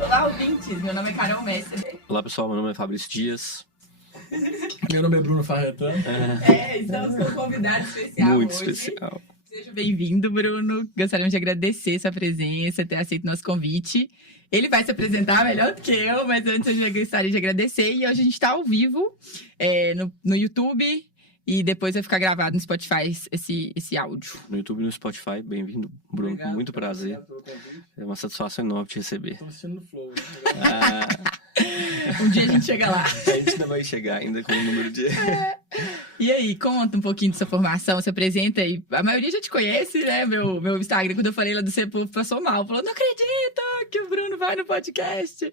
Olá, ouvintes. Meu nome é Carol Messer. Olá, pessoal. Meu nome é Fabrício Dias. Meu nome é Bruno Farretan. Estamos com um convidado especial Muito hoje. especial. Seja bem-vindo, Bruno. Gostaríamos de agradecer sua presença, ter aceito nosso convite. Ele vai se apresentar melhor do que eu, mas antes eu gostaria de agradecer. E hoje a gente está ao vivo no YouTube e depois vai ficar gravado no Spotify esse áudio. No YouTube e no Spotify. Bem-vindo, Bruno. Obrigado, Muito prazer. Obrigado pelo convite. É uma satisfação enorme te receber. Estou assistindo no Flow. Né? Um dia a gente chega lá. A gente ainda vai chegar ainda com o número de... E aí, conta um pouquinho de sua formação, se apresenta aí. A maioria já te conhece, né? Meu Instagram, quando eu falei lá do Cepulpo, passou mal. Falou, não acredito que o Bruno vai no podcast.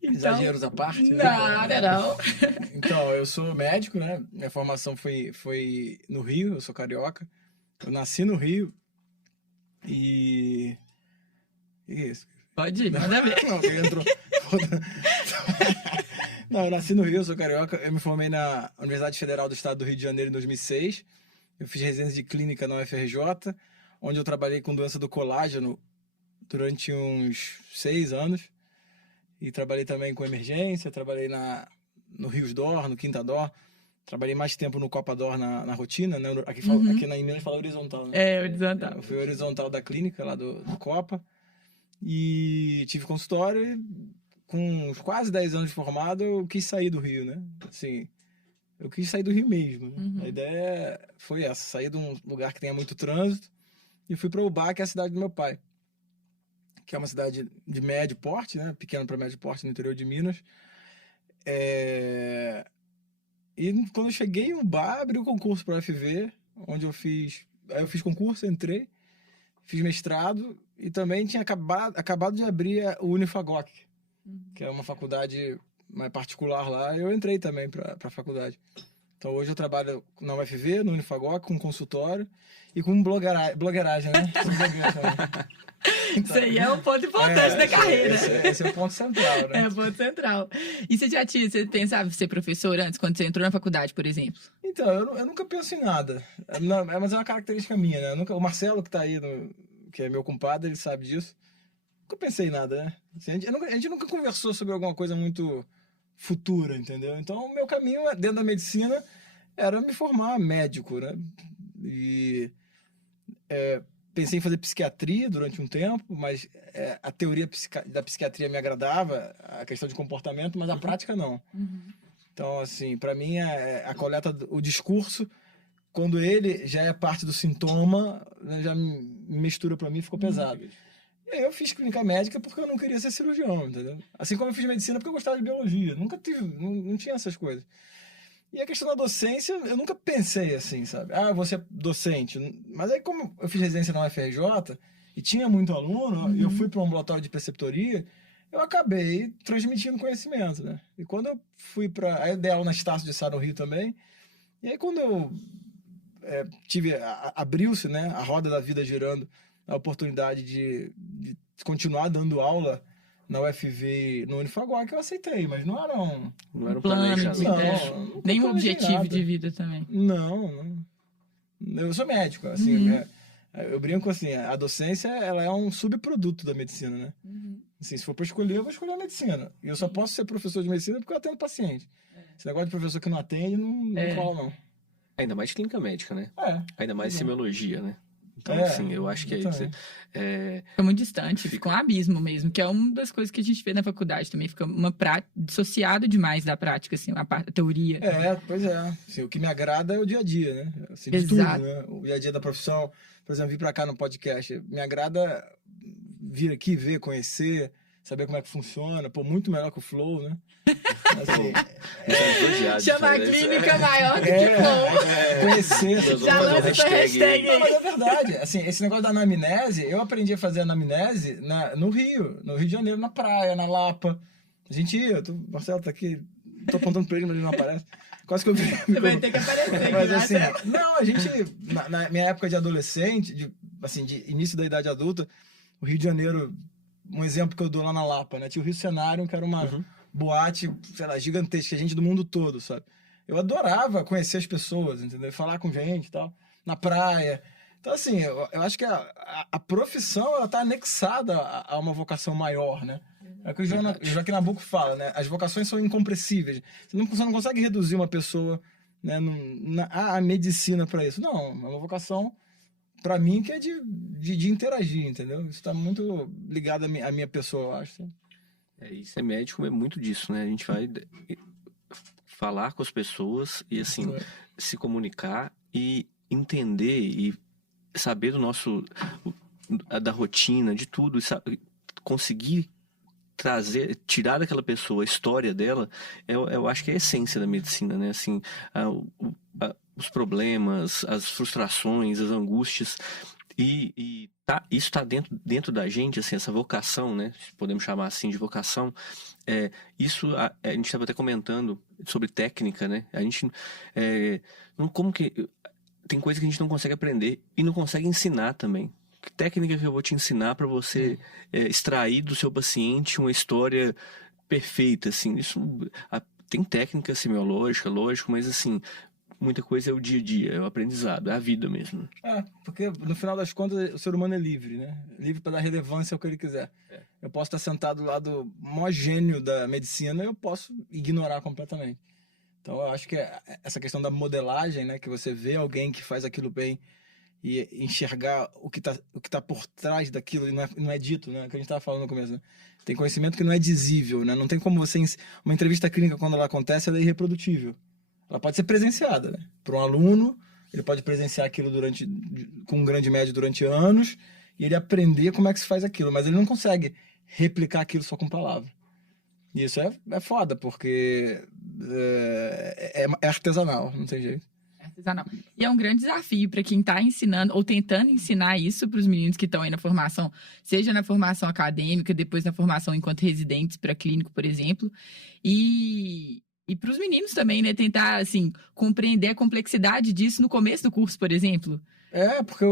Então, Exageros à parte? né? Não. Então, eu sou médico, né? Minha formação foi no Rio, eu sou carioca. Eu nasci no Rio e... Que isso? Pode ir, manda ver. Não, que entrou... Não, eu nasci no Rio, eu sou carioca. Eu me formei na Universidade Federal do Estado do Rio de Janeiro em 2006. Eu fiz residência de clínica na UFRJ, onde eu trabalhei com doença do colágeno durante uns 6 anos. E trabalhei também com emergência, trabalhei no Rios D'Or, no Quinta D'Or. Trabalhei mais tempo no Copa D'Or na rotina, né? Aqui na em Minas fala horizontal, né? É, horizontal. Eu fui horizontal da clínica lá do Copa. E tive consultório e com uns quase 10 anos de formado, eu quis sair do Rio, né? Assim, eu quis sair do Rio mesmo, né? Uhum. A ideia foi essa, sair de um lugar que tenha muito trânsito e fui para Ubá, que é a cidade do meu pai, que é uma cidade de médio porte, né? Pequeno para médio porte no interior de Minas. E quando eu cheguei em Ubá, abri o concurso para a UFV, onde eu fiz concurso, entrei, fiz mestrado e também tinha acabado de abrir o Unifagoc, que é uma faculdade mais particular lá. Eu entrei também para a faculdade. Então hoje eu trabalho na UFV, no Unifagoc, com consultório e com blogueiragem, né? Sou blogueiro também. Isso aí é um ponto importante da carreira. Esse é o ponto central, né? É o ponto central. E você pensava ser professor antes, quando você entrou na faculdade, por exemplo? Então, eu nunca penso em nada. Não, mas é uma característica minha, né? O Marcelo, que tá aí, que é meu compadre, ele sabe disso. Nunca pensei em nada, né? Assim, a gente nunca conversou sobre alguma coisa muito futura, entendeu? Então, o meu caminho dentro da medicina era me formar médico, né? E pensei em fazer psiquiatria durante um tempo, mas a teoria da psiquiatria me agradava, a questão de comportamento, mas a prática não. Uhum. Então, assim, para mim, a coleta, o discurso, quando ele já é parte do sintoma, né, já mistura para mim, ficou pesado. E aí eu fiz clínica médica porque eu não queria ser cirurgião, entendeu? Assim como eu fiz medicina porque eu gostava de biologia. Nunca tive, não tinha essas coisas. E a questão da docência, eu nunca pensei assim, sabe? Ah, eu vou ser docente. Mas aí como eu fiz residência na UFRJ e tinha muito aluno, e eu fui para um ambulatório de preceptoria, eu acabei transmitindo conhecimento, né? E quando eu fui para... Aí eu dei aula na Estácio de Sá no Rio também. E aí quando eu abriu-se, né, a roda da vida girando, a oportunidade de continuar dando aula na UFV, no Unifagoc, eu aceitei, mas não era um plano, não, nenhum planejei objetivo nada. de vida também. Não. Eu sou médico, assim, né? Eu brinco assim, a docência, ela é um subproduto da medicina, né? Assim, se for para escolher, eu vou escolher a medicina. E eu só posso ser professor de medicina porque eu atendo paciente. Esse negócio de professor que não atende, não rola, não. Ainda mais clínica médica, né? É. Ainda mais semiologia, né? Então, assim, eu acho que aí você... Fica muito distante, fica um abismo mesmo, que é uma das coisas que a gente vê na faculdade também, fica dissociado demais da prática, assim, a teoria. Pois é. Assim, o que me agrada é o dia a dia, né? Assim, de Exato. tudo, né? O dia a dia da profissão. Por exemplo, vir pra cá no podcast. Me agrada vir aqui, ver, conhecer, saber como é que funciona. Pô, muito melhor que o Flow, né? Assim, Chama a clínica maior do que Flow. Conhecer. Já lança essa hashtag Não, aí. mas é verdade. Assim, esse negócio da anamnese, eu aprendi a fazer anamnese no Rio de Janeiro, na praia, na Lapa. A gente ia, Marcelo tá aqui, tô apontando pra ele, mas ele não aparece. Quase que eu vi. Você vai ter que aparecer. Mas aqui, assim, não, a gente, na minha época de adolescente, de início da idade adulta, o Rio de Janeiro, um exemplo que eu dou lá na Lapa, né? Tinha o Rio Cenário, que era boate, sei lá, gigantesca, gente do mundo todo, sabe? Eu adorava conhecer as pessoas, entendeu? Falar com gente e tal, na praia. Então, assim, eu acho que a profissão, ela tá anexada a uma vocação maior, né? É o que o Joaquim Nabuco fala, né? As vocações são incompressíveis. Você não consegue reduzir uma pessoa, né, a medicina para isso. Não, é uma vocação, para mim, que é de interagir, entendeu? Isso tá muito ligado à minha pessoa, eu acho. E ser médico é muito disso, né? A gente vai falar com as pessoas e, assim, se comunicar e entender e saber da rotina, de tudo, conseguir tirar daquela pessoa a história dela, eu acho que é a essência da medicina, né? Assim, os problemas, as frustrações, as angústias, isso está dentro da gente, assim, essa vocação, né? Podemos chamar assim de vocação. Isso a gente estava até comentando sobre técnica, né? A gente como que tem coisa que a gente não consegue aprender e não consegue ensinar também. Que técnica que eu vou te ensinar para você extrair do seu paciente uma história perfeita, assim? Tem técnica semiológica, lógico, mas assim, muita coisa é o dia a dia, é o aprendizado, é a vida mesmo. Porque no final das contas o ser humano é livre, né? Livre para dar relevância ao que ele quiser. Eu posso estar sentado lá do maior gênio da medicina, eu posso ignorar completamente. Então eu acho que essa questão da modelagem, né, que você vê alguém que faz aquilo bem e enxergar o que tá por trás daquilo e não é dito, né, que a gente estava falando no começo, né? Tem conhecimento que não é dizível, né? Não tem como você... Uma entrevista clínica, quando ela acontece, ela é irreprodutível. Ela pode ser presenciada, né? Para um aluno, ele pode presenciar aquilo com um grande médio durante anos e ele aprender como é que se faz aquilo, mas ele não consegue replicar aquilo só com palavras. E isso é foda, porque é artesanal, não tem jeito. É artesanal. E é um grande desafio para quem está ensinando ou tentando ensinar isso para os meninos que estão aí na formação, seja na formação acadêmica, depois na formação enquanto residentes para clínico, por exemplo. E para os meninos também, né? Tentar, assim, compreender a complexidade disso no começo do curso, por exemplo. Porque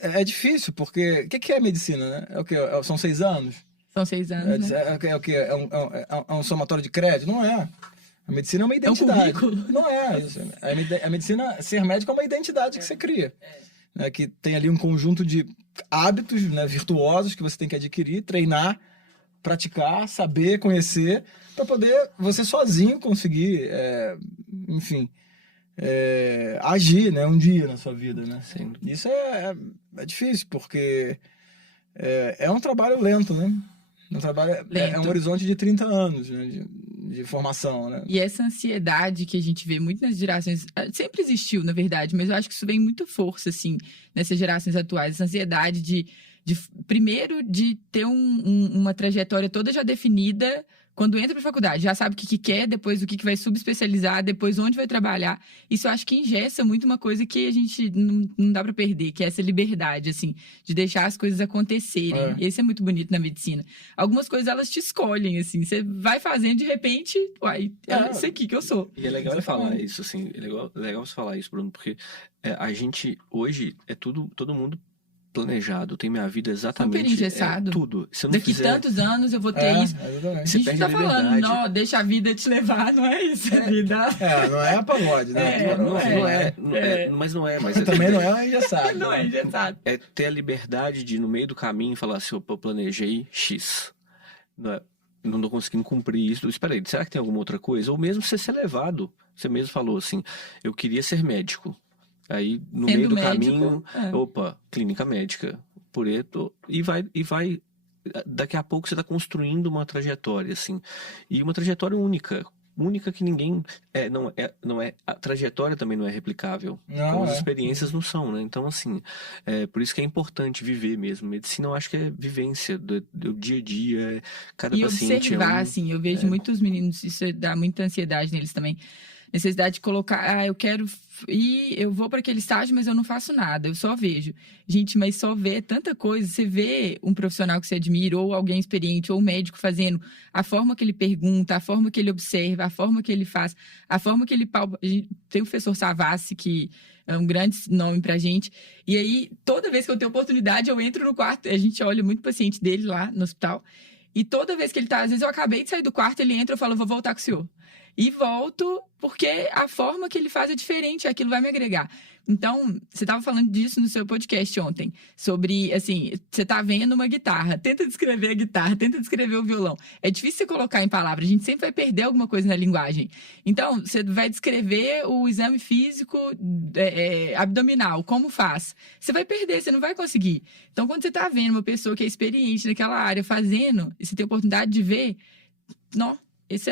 é difícil, porque... O que é medicina, né? É o quê? São 6 anos? São 6 anos, né? É o quê? É um somatório de crédito? Não é. A medicina é uma identidade. É um currículo. Não é isso. A medicina, ser médico é uma identidade que você cria. Né? Que tem ali um conjunto de hábitos, né, virtuosos que você tem que adquirir, treinar, praticar, saber, conhecer, para poder você sozinho conseguir, enfim, agir, né, um dia na sua vida, né? Sim. Isso é difícil, porque é um trabalho lento, né? Um trabalho, é um horizonte de 30 anos, né, de formação, né? E essa ansiedade que a gente vê muito nas gerações... Sempre existiu, na verdade, mas eu acho que isso vem muito força, assim, nessas gerações atuais. Essa ansiedade primeiro, de ter uma trajetória toda já definida quando entra para a faculdade. Já sabe o que quer, depois o que vai subespecializar, depois onde vai trabalhar. Isso eu acho que engessa muito uma coisa que a gente não dá para perder, que é essa liberdade, assim, de deixar as coisas acontecerem. Esse é muito bonito na medicina. Algumas coisas, elas te escolhem, assim. Você vai fazendo, de repente, é isso aqui que eu sou. E é legal você falar isso, assim. É legal você falar isso, Bruno, porque a gente, hoje, todo mundo planejado, tem minha vida exatamente... Super engessado. Tudo. Se eu não Daqui fizer... tantos anos eu vou ter isso. Exatamente. A gente tá falando, não, deixa a vida te levar, não é isso, a vida. Não é a pagode, né? Mas não é. Mas também não é engessado. Não é engessado. É ter a liberdade de, no meio do caminho, falar assim, eu planejei X. Não tô conseguindo cumprir isso. Espera aí, será que tem alguma outra coisa? Ou mesmo você ser levado. Você mesmo falou assim, eu queria ser médico. Aí, no meio do caminho, clínica médica, e vai, daqui a pouco você está construindo uma trajetória, assim, e uma trajetória única que ninguém, a trajetória também não é replicável, como as experiências não são, né, então, assim, por isso que é importante viver mesmo, medicina eu acho que é vivência do dia a dia, cada paciente observar, assim, eu vejo muitos meninos, isso dá muita ansiedade neles também, necessidade de colocar, eu quero ir, eu vou para aquele estágio, mas eu não faço nada, eu só vejo. Gente, mas só ver tanta coisa, você vê um profissional que você admira, ou alguém experiente, ou um médico fazendo, a forma que ele pergunta, a forma que ele observa, a forma que ele faz, a forma que ele palpa. Tem o professor Savassi, que é um grande nome pra gente, e aí, toda vez que eu tenho oportunidade, eu entro no quarto, a gente olha muito paciente dele lá no hospital, E toda vez que ele tá, às vezes eu acabei de sair do quarto, ele entra, eu falo, vou voltar com o senhor. E volto, porque a forma que ele faz é diferente, aquilo vai me agregar. Então, você estava falando disso no seu podcast ontem, sobre, assim, você tá vendo uma guitarra, tenta descrever a guitarra, tenta descrever o violão. É difícil você colocar em palavras, a gente sempre vai perder alguma coisa na linguagem. Então, você vai descrever o exame físico abdominal, como faz. Você vai perder, você não vai conseguir. Então, quando você tá vendo uma pessoa que é experiente naquela área fazendo, e você tem a oportunidade de ver, não, isso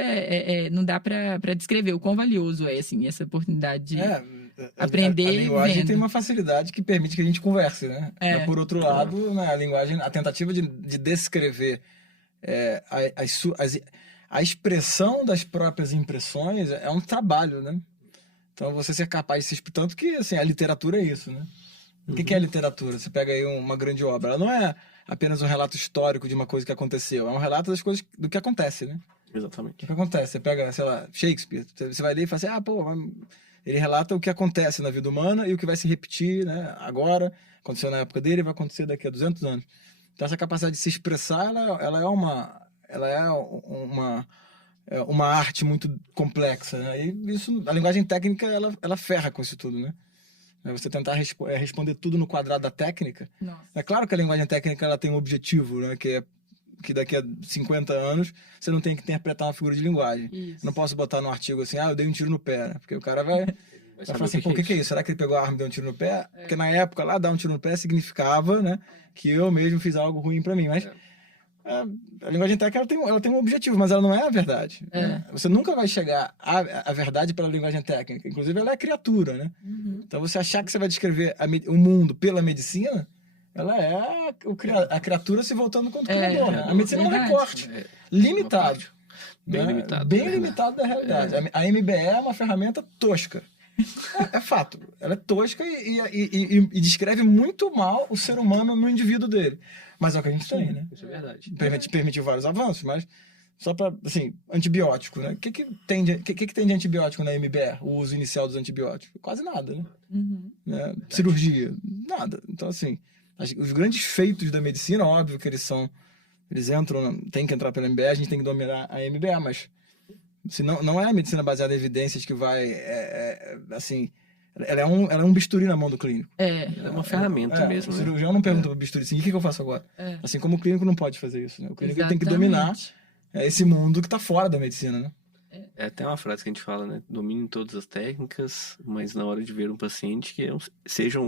não dá para descrever o quão valioso é, assim, essa oportunidade de aprender. A linguagem vendo. tem uma facilidade que permite que a gente converse, né? É. Mas, por outro lado, né, a linguagem, a tentativa de descrever a expressão das próprias impressões é um trabalho, né? Então, você ser capaz de se expressar. Tanto que, assim, a literatura é isso, né? O que é a literatura? Você pega aí uma grande obra. Ela não é apenas um relato histórico de uma coisa que aconteceu. É um relato das coisas, do que acontece, né? Exatamente. O que acontece? Você pega, sei lá, Shakespeare. Você vai ler e fala assim, ele relata o que acontece na vida humana e o que vai se repetir, né? Agora, aconteceu na época dele e vai acontecer daqui a 200 anos. Então, essa capacidade de se expressar, ela é uma arte muito complexa, né? E isso, a linguagem técnica, ela ferra com isso tudo, né? Você tentar responder tudo no quadrado da técnica. Nossa. É claro que a linguagem técnica ela tem um objetivo, né? Que daqui a 50 anos você não tem que interpretar uma figura de linguagem. Isso. Não posso botar no artigo assim, eu dei um tiro no pé, né? Porque o cara vai falar assim, pô, o que é isso? Será que ele pegou a arma e deu um tiro no pé? Porque na época lá, dar um tiro no pé significava, né? Que eu mesmo fiz algo ruim pra mim. Mas a linguagem técnica ela tem um objetivo, mas ela não é a verdade. Né? Você nunca vai chegar à verdade pela linguagem técnica. Inclusive, ela é criatura, né? Uhum. Então, você achar que você vai descrever o mundo pela medicina, ela é a criatura se voltando contra o criador. Né? A medicina é um recorte limitado. Bem né? limitado. Bem limitado da realidade. A MBE é uma ferramenta tosca. É fato. Ela é tosca e descreve muito mal o ser humano no indivíduo dele. Mas é o que a gente tem, né? Isso é verdade. Permitiu vários avanços, mas só para, assim, antibiótico, né? O que tem de antibiótico na MBR? O uso inicial dos antibióticos? Quase nada, né? Uhum. Né? Cirurgia? Nada. Então, assim, os grandes feitos da medicina, óbvio que eles entram, tem que entrar pela MBR, a gente tem que dominar a MBR, mas se não é a medicina baseada em evidências que vai, assim... Ela é um bisturi na mão do clínico. É uma ferramenta mesmo. O cirurgião não pergunta pro bisturi assim, o que eu faço agora? Assim como o clínico não pode fazer isso, né? O clínico tem que dominar esse mundo que está fora da medicina, né? É até uma frase que a gente fala, né? Domine todas as técnicas, mas na hora de ver um paciente, seja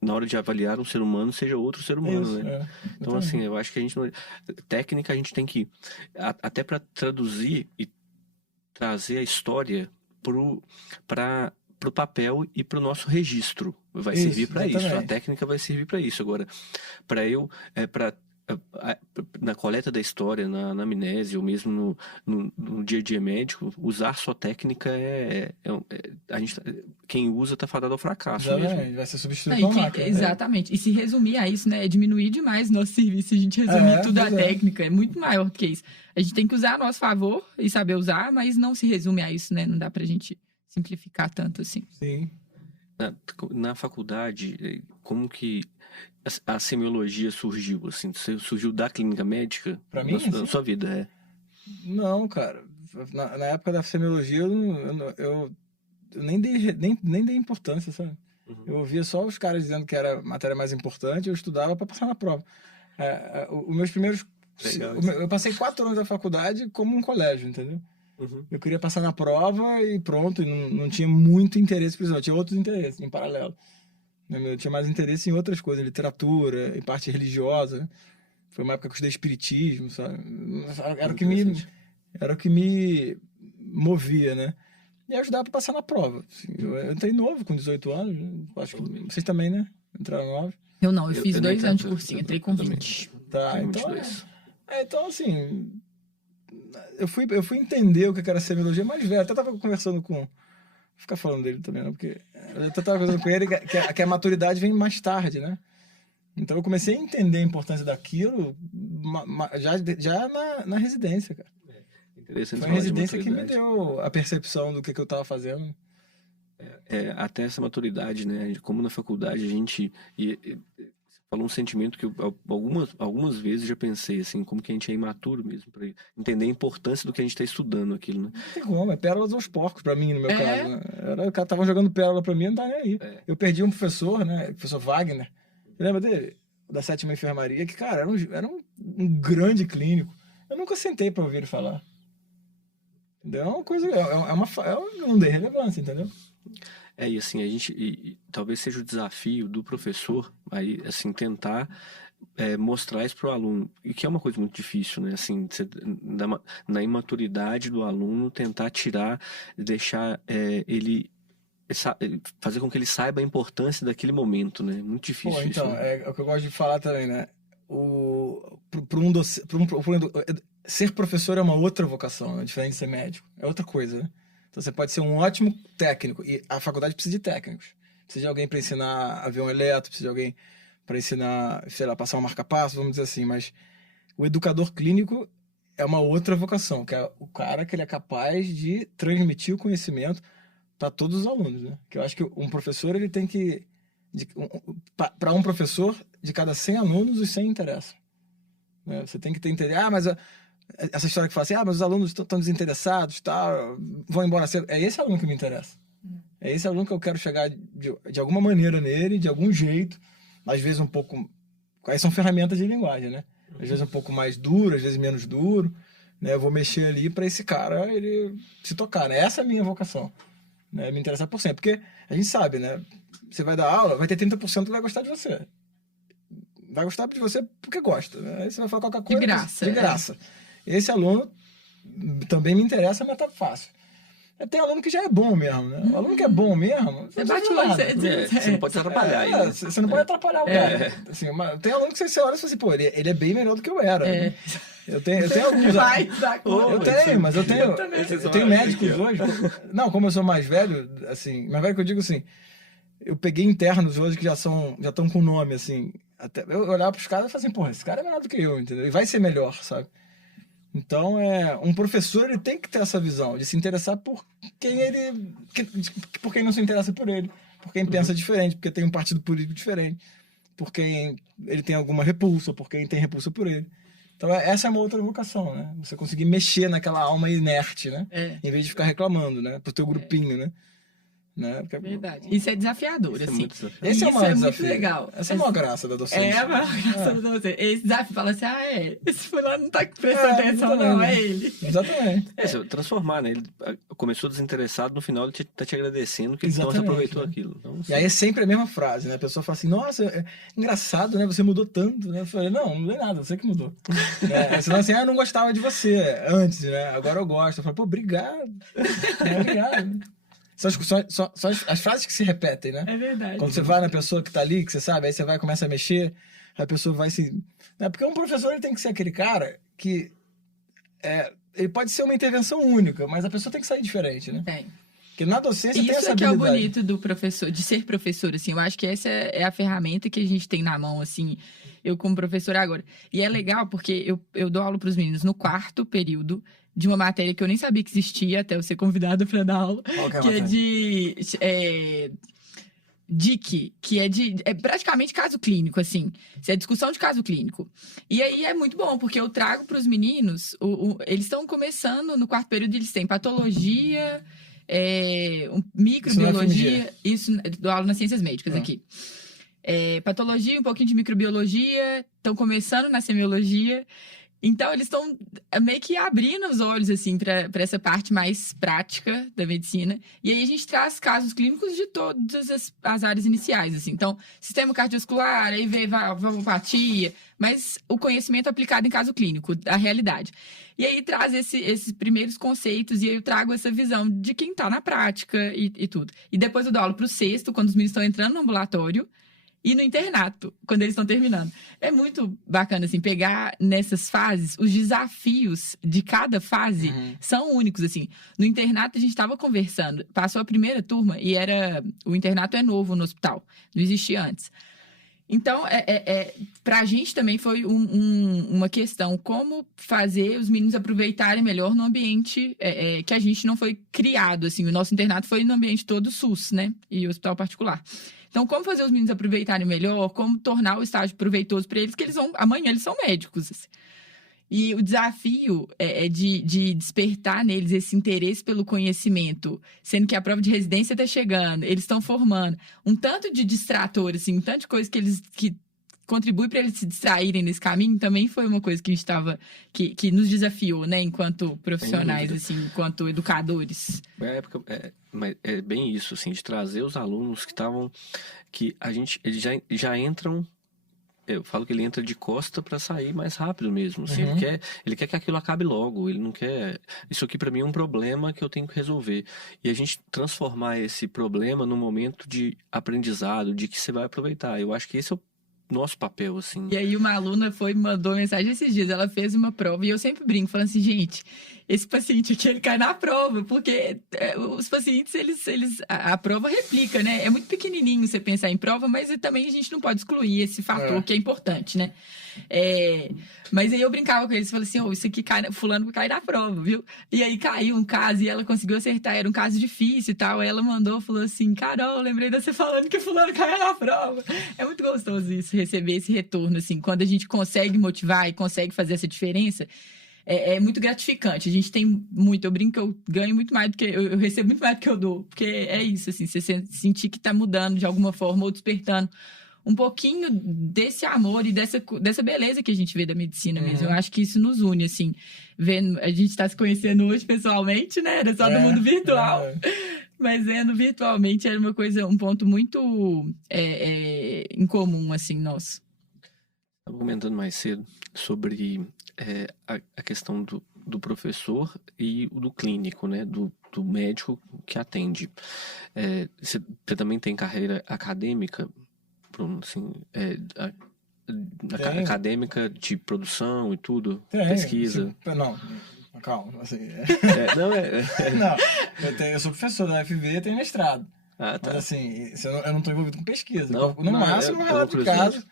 na hora de avaliar um ser humano, seja outro ser humano, Isso, né? Então, assim, eu acho que a gente não... Técnica, a gente tem que... Até para traduzir e trazer a história para o papel e para o nosso registro. Vai servir para isso. A técnica vai servir para isso. Agora, na coleta da história, na anamnese, ou mesmo no dia a dia médico, usar só técnica quem usa tá fadado ao fracasso mesmo. Vai ser substituído por máquina. Exatamente. E se resumir a isso, né? É diminuir demais o nosso serviço se a gente resumir tudo à técnica. É muito maior do que isso. A gente tem que usar a nosso favor e saber usar, mas não se resume a isso, né? Não dá pra gente simplificar tanto assim. Sim. Na faculdade, como que a semiologia surgiu? Assim, surgiu da clínica médica? Pra mim, na sua vida, Não, cara. Na época da semiologia, eu nem dei importância, sabe? Uhum. Eu ouvia só os caras dizendo que era a matéria mais importante, eu estudava para passar na prova. Os meus primeiros... Eu passei 4 anos da faculdade como um colégio, entendeu? Uhum. Eu queria passar na prova e pronto, e não tinha muito interesse por isso, eu tinha outros interesses em paralelo. Eu tinha mais interesse em outras coisas, literatura, em parte religiosa. Foi uma época que eu estudei espiritismo, sabe? Era o que me movia, né? E ajudava para passar na prova. Assim, eu entrei novo, com 18 anos, acho que vocês também, né? Entraram novos. Eu não, eu fiz 2 anos de cursinho, entrei com 20. Tá, então assim... Eu fui entender o que era semiologia mais velho. Até tava conversando com... Vou ficar falando dele também, não, porque... Eu até tava conversando com ele que a maturidade vem mais tarde, né? Então eu comecei a entender a importância daquilo já na residência, cara. Foi a residência que me deu a percepção do que eu tava fazendo. Até essa maturidade, né? Como na faculdade a gente... falou um sentimento que algumas vezes já pensei, assim, como que a gente é imaturo mesmo, para entender a importância do que a gente está estudando aquilo, né? Não tem como, é pérolas aos porcos pra mim, no meu É. caso. Né? O cara tava jogando pérola pra mim, não tá nem aí. Eu perdi um professor, né? O professor Wagner. Lembra dele? Da 7ª enfermaria, que, cara, era um grande clínico. Eu nunca sentei pra ouvir ele falar. Entendeu? É uma coisa, não dei relevância, entendeu? E assim, a gente, talvez seja o desafio do professor, aí, assim, tentar mostrar isso para o aluno, e que é uma coisa muito difícil, né? Assim, na imaturidade do aluno, tentar tirar, deixar ele, fazer com que ele saiba a importância daquele momento, né? Muito difícil isso. Então, né? é o que eu gosto de falar também, né? Ser professor é uma outra vocação, né? Diferente de ser médico. É outra coisa, né? Então você pode ser um ótimo técnico, e a faculdade precisa de técnicos. Precisa de alguém para ensinar avião elétrico, precisa de alguém para ensinar, sei lá, passar um marca-passo, vamos dizer assim. Mas o educador clínico é uma outra vocação, que é o cara que ele é capaz de transmitir o conhecimento para todos os alunos, né? Que eu acho que um professor, ele tem que... Para um professor, de cada 100 alunos, os 100 interessam. Né? Você tem que entender, mas essa história que fala assim, mas os alunos estão desinteressados, vão embora cedo. É esse aluno que me interessa. É esse aluno que eu quero chegar de alguma maneira nele, de algum jeito. Às vezes um pouco... Aí são ferramentas de linguagem, né? Às vezes um pouco mais duro, às vezes menos duro. Né? Eu vou mexer ali para esse cara ele se tocar. Né? Essa é a minha vocação. Né? Me interessar por cento. Porque a gente sabe, né? Você vai dar aula, vai ter 30% que vai gostar de você. Vai gostar de você porque gosta. Né? Aí você vai falar qualquer coisa. De graça. De graça. Esse aluno também me interessa, mas tá fácil. Tem aluno que já é bom mesmo, né? O aluno que é bom mesmo... Você bate o olho, você não pode atrapalhar ele. Você não pode atrapalhar o cara. Assim, tem aluno que você olha e fala assim, pô, ele é bem melhor do que eu era. Né? Eu tenho alguns... Mas eu tenho médicos hoje. Não, como eu sou mais velho, assim... Mais velho que eu digo assim... Eu peguei internos hoje que já estão com nome, assim... Eu olhava pros caras e falava assim, pô, esse cara é melhor do que eu, entendeu? E vai ser melhor, sabe? Então, um professor, ele tem que ter essa visão de se interessar por quem por quem não se interessa por ele, por quem pensa diferente, porque tem um partido político diferente, por quem ele tem alguma repulsa, por quem tem repulsa por ele. Então, essa é uma outra vocação, né? Você conseguir mexer naquela alma inerte, né? Em vez de ficar reclamando, né? Pro teu grupinho, né? Porque... Verdade. Isso é desafiador, Isso assim. Esse é o maior desafio. Muito legal. Essa é a maior graça da docência. É a maior graça da docência. Esse desafio fala assim, esse fulano não tá prestando atenção, não, é ele. Exatamente. Transformar, né? Ele começou desinteressado, no final ele tá te agradecendo que então você aproveitou aquilo. Então, e aí é sempre a mesma frase, né? A pessoa fala assim, nossa, é engraçado, né? Você mudou tanto, né? Eu falei, não mudei nada, você que mudou. Senão assim, eu não gostava de você antes, né? Agora eu gosto. Eu falei, pô, obrigado. Obrigado. São as frases que se repetem, né? É verdade. Quando você vai na pessoa que tá ali, que você sabe, aí você vai e começa a mexer, a pessoa vai se... Porque um professor, ele tem que ser aquele cara que... ele pode ser uma intervenção única, mas a pessoa tem que sair diferente, né? Tem. Porque na docência tem essa habilidade. Isso é que é o bonito do professor, de ser professor, assim. Eu acho que essa é a ferramenta que a gente tem na mão, assim, eu como professora agora. E é legal porque eu dou aula pros meninos no 4º período, de uma matéria que eu nem sabia que existia até eu ser convidada para dar aula, que é de DIC, que é praticamente caso clínico, assim. É discussão de caso clínico. E aí é muito bom, porque eu trago para os meninos, eles estão começando no 4º período, eles têm patologia, microbiologia, isso dou aula nas ciências médicas aqui. Patologia, um pouquinho de microbiologia, estão começando na semiologia. Então, eles estão meio que abrindo os olhos, assim, para essa parte mais prática da medicina. E aí, a gente traz casos clínicos de todas as áreas iniciais, assim. Então, sistema cardiovascular, aí vem valvopatia, mas o conhecimento aplicado em caso clínico, a realidade. E aí, traz esses primeiros conceitos, e aí eu trago essa visão de quem está na prática e tudo. E depois eu dou aula para o 6º, quando os meninos estão entrando no ambulatório, e no internato, quando eles estão terminando. É muito bacana, assim, pegar nessas fases, os desafios de cada fase são únicos, assim. No internato, a gente estava conversando, passou a primeira turma, e o internato é novo no hospital, não existia antes. Então, para a gente também foi uma questão, como fazer os meninos aproveitarem melhor no ambiente que a gente não foi criado, assim, o nosso internato foi no ambiente todo SUS, né, e hospital particular. Então, como fazer os meninos aproveitarem melhor, como tornar o estágio proveitoso para eles, que amanhã eles são médicos, assim. E o desafio é de despertar neles esse interesse pelo conhecimento, sendo que a prova de residência está chegando, eles estão formando um tanto de distrator, assim, um tanto de coisa que contribui para eles se distraírem nesse caminho, também foi uma coisa que a gente estava, que nos desafiou, né, enquanto profissionais, assim, enquanto educadores. Foi a época, mas é bem isso, assim, de trazer os alunos eles já entram. Eu falo que ele entra de costa para sair mais rápido mesmo. Assim, ele quer que aquilo acabe logo. Ele não quer. Isso aqui para mim é um problema que eu tenho que resolver. E a gente transformar esse problema num momento de aprendizado, de que você vai aproveitar. Eu acho que esse é o nosso papel, assim. E aí uma aluna mandou mensagem esses dias, ela fez uma prova e eu sempre brinco, falando assim, gente, esse paciente aqui, ele cai na prova, porque os pacientes, a prova replica, né? É muito pequenininho você pensar em prova, mas também a gente não pode excluir esse fator que é importante, né? Mas aí eu brincava com eles, falei assim, isso aqui fulano cai na prova, viu? E aí caiu um caso e ela conseguiu acertar, era um caso difícil e tal, aí ela falou assim, Carol, lembrei de você falando que fulano caiu na prova. É muito gostoso isso, receber esse retorno, assim, quando a gente consegue motivar e consegue fazer essa diferença, é muito gratificante. A gente tem muito, eu brinco que eu ganho muito mais do que eu recebo muito mais do que eu dou, porque é isso, assim, você sentir que tá mudando de alguma forma ou despertando um pouquinho desse amor e dessa beleza que a gente vê da medicina mesmo. Eu acho que isso nos une, assim, vendo, a gente tá se conhecendo hoje pessoalmente, né? Era só do mundo virtual. Mas vendo virtualmente era uma coisa, um ponto muito em comum, assim, nosso. Estava comentando mais cedo sobre a questão do professor e do clínico, né? Do médico que atende. Você também tem carreira acadêmica, assim, acadêmica de produção e tudo, pesquisa? Não, calma, assim... Não, eu sou professor da UFV e tenho mestrado. Tá. Mas assim, eu não estou envolvido com pesquisa. No máximo, um relato de caso.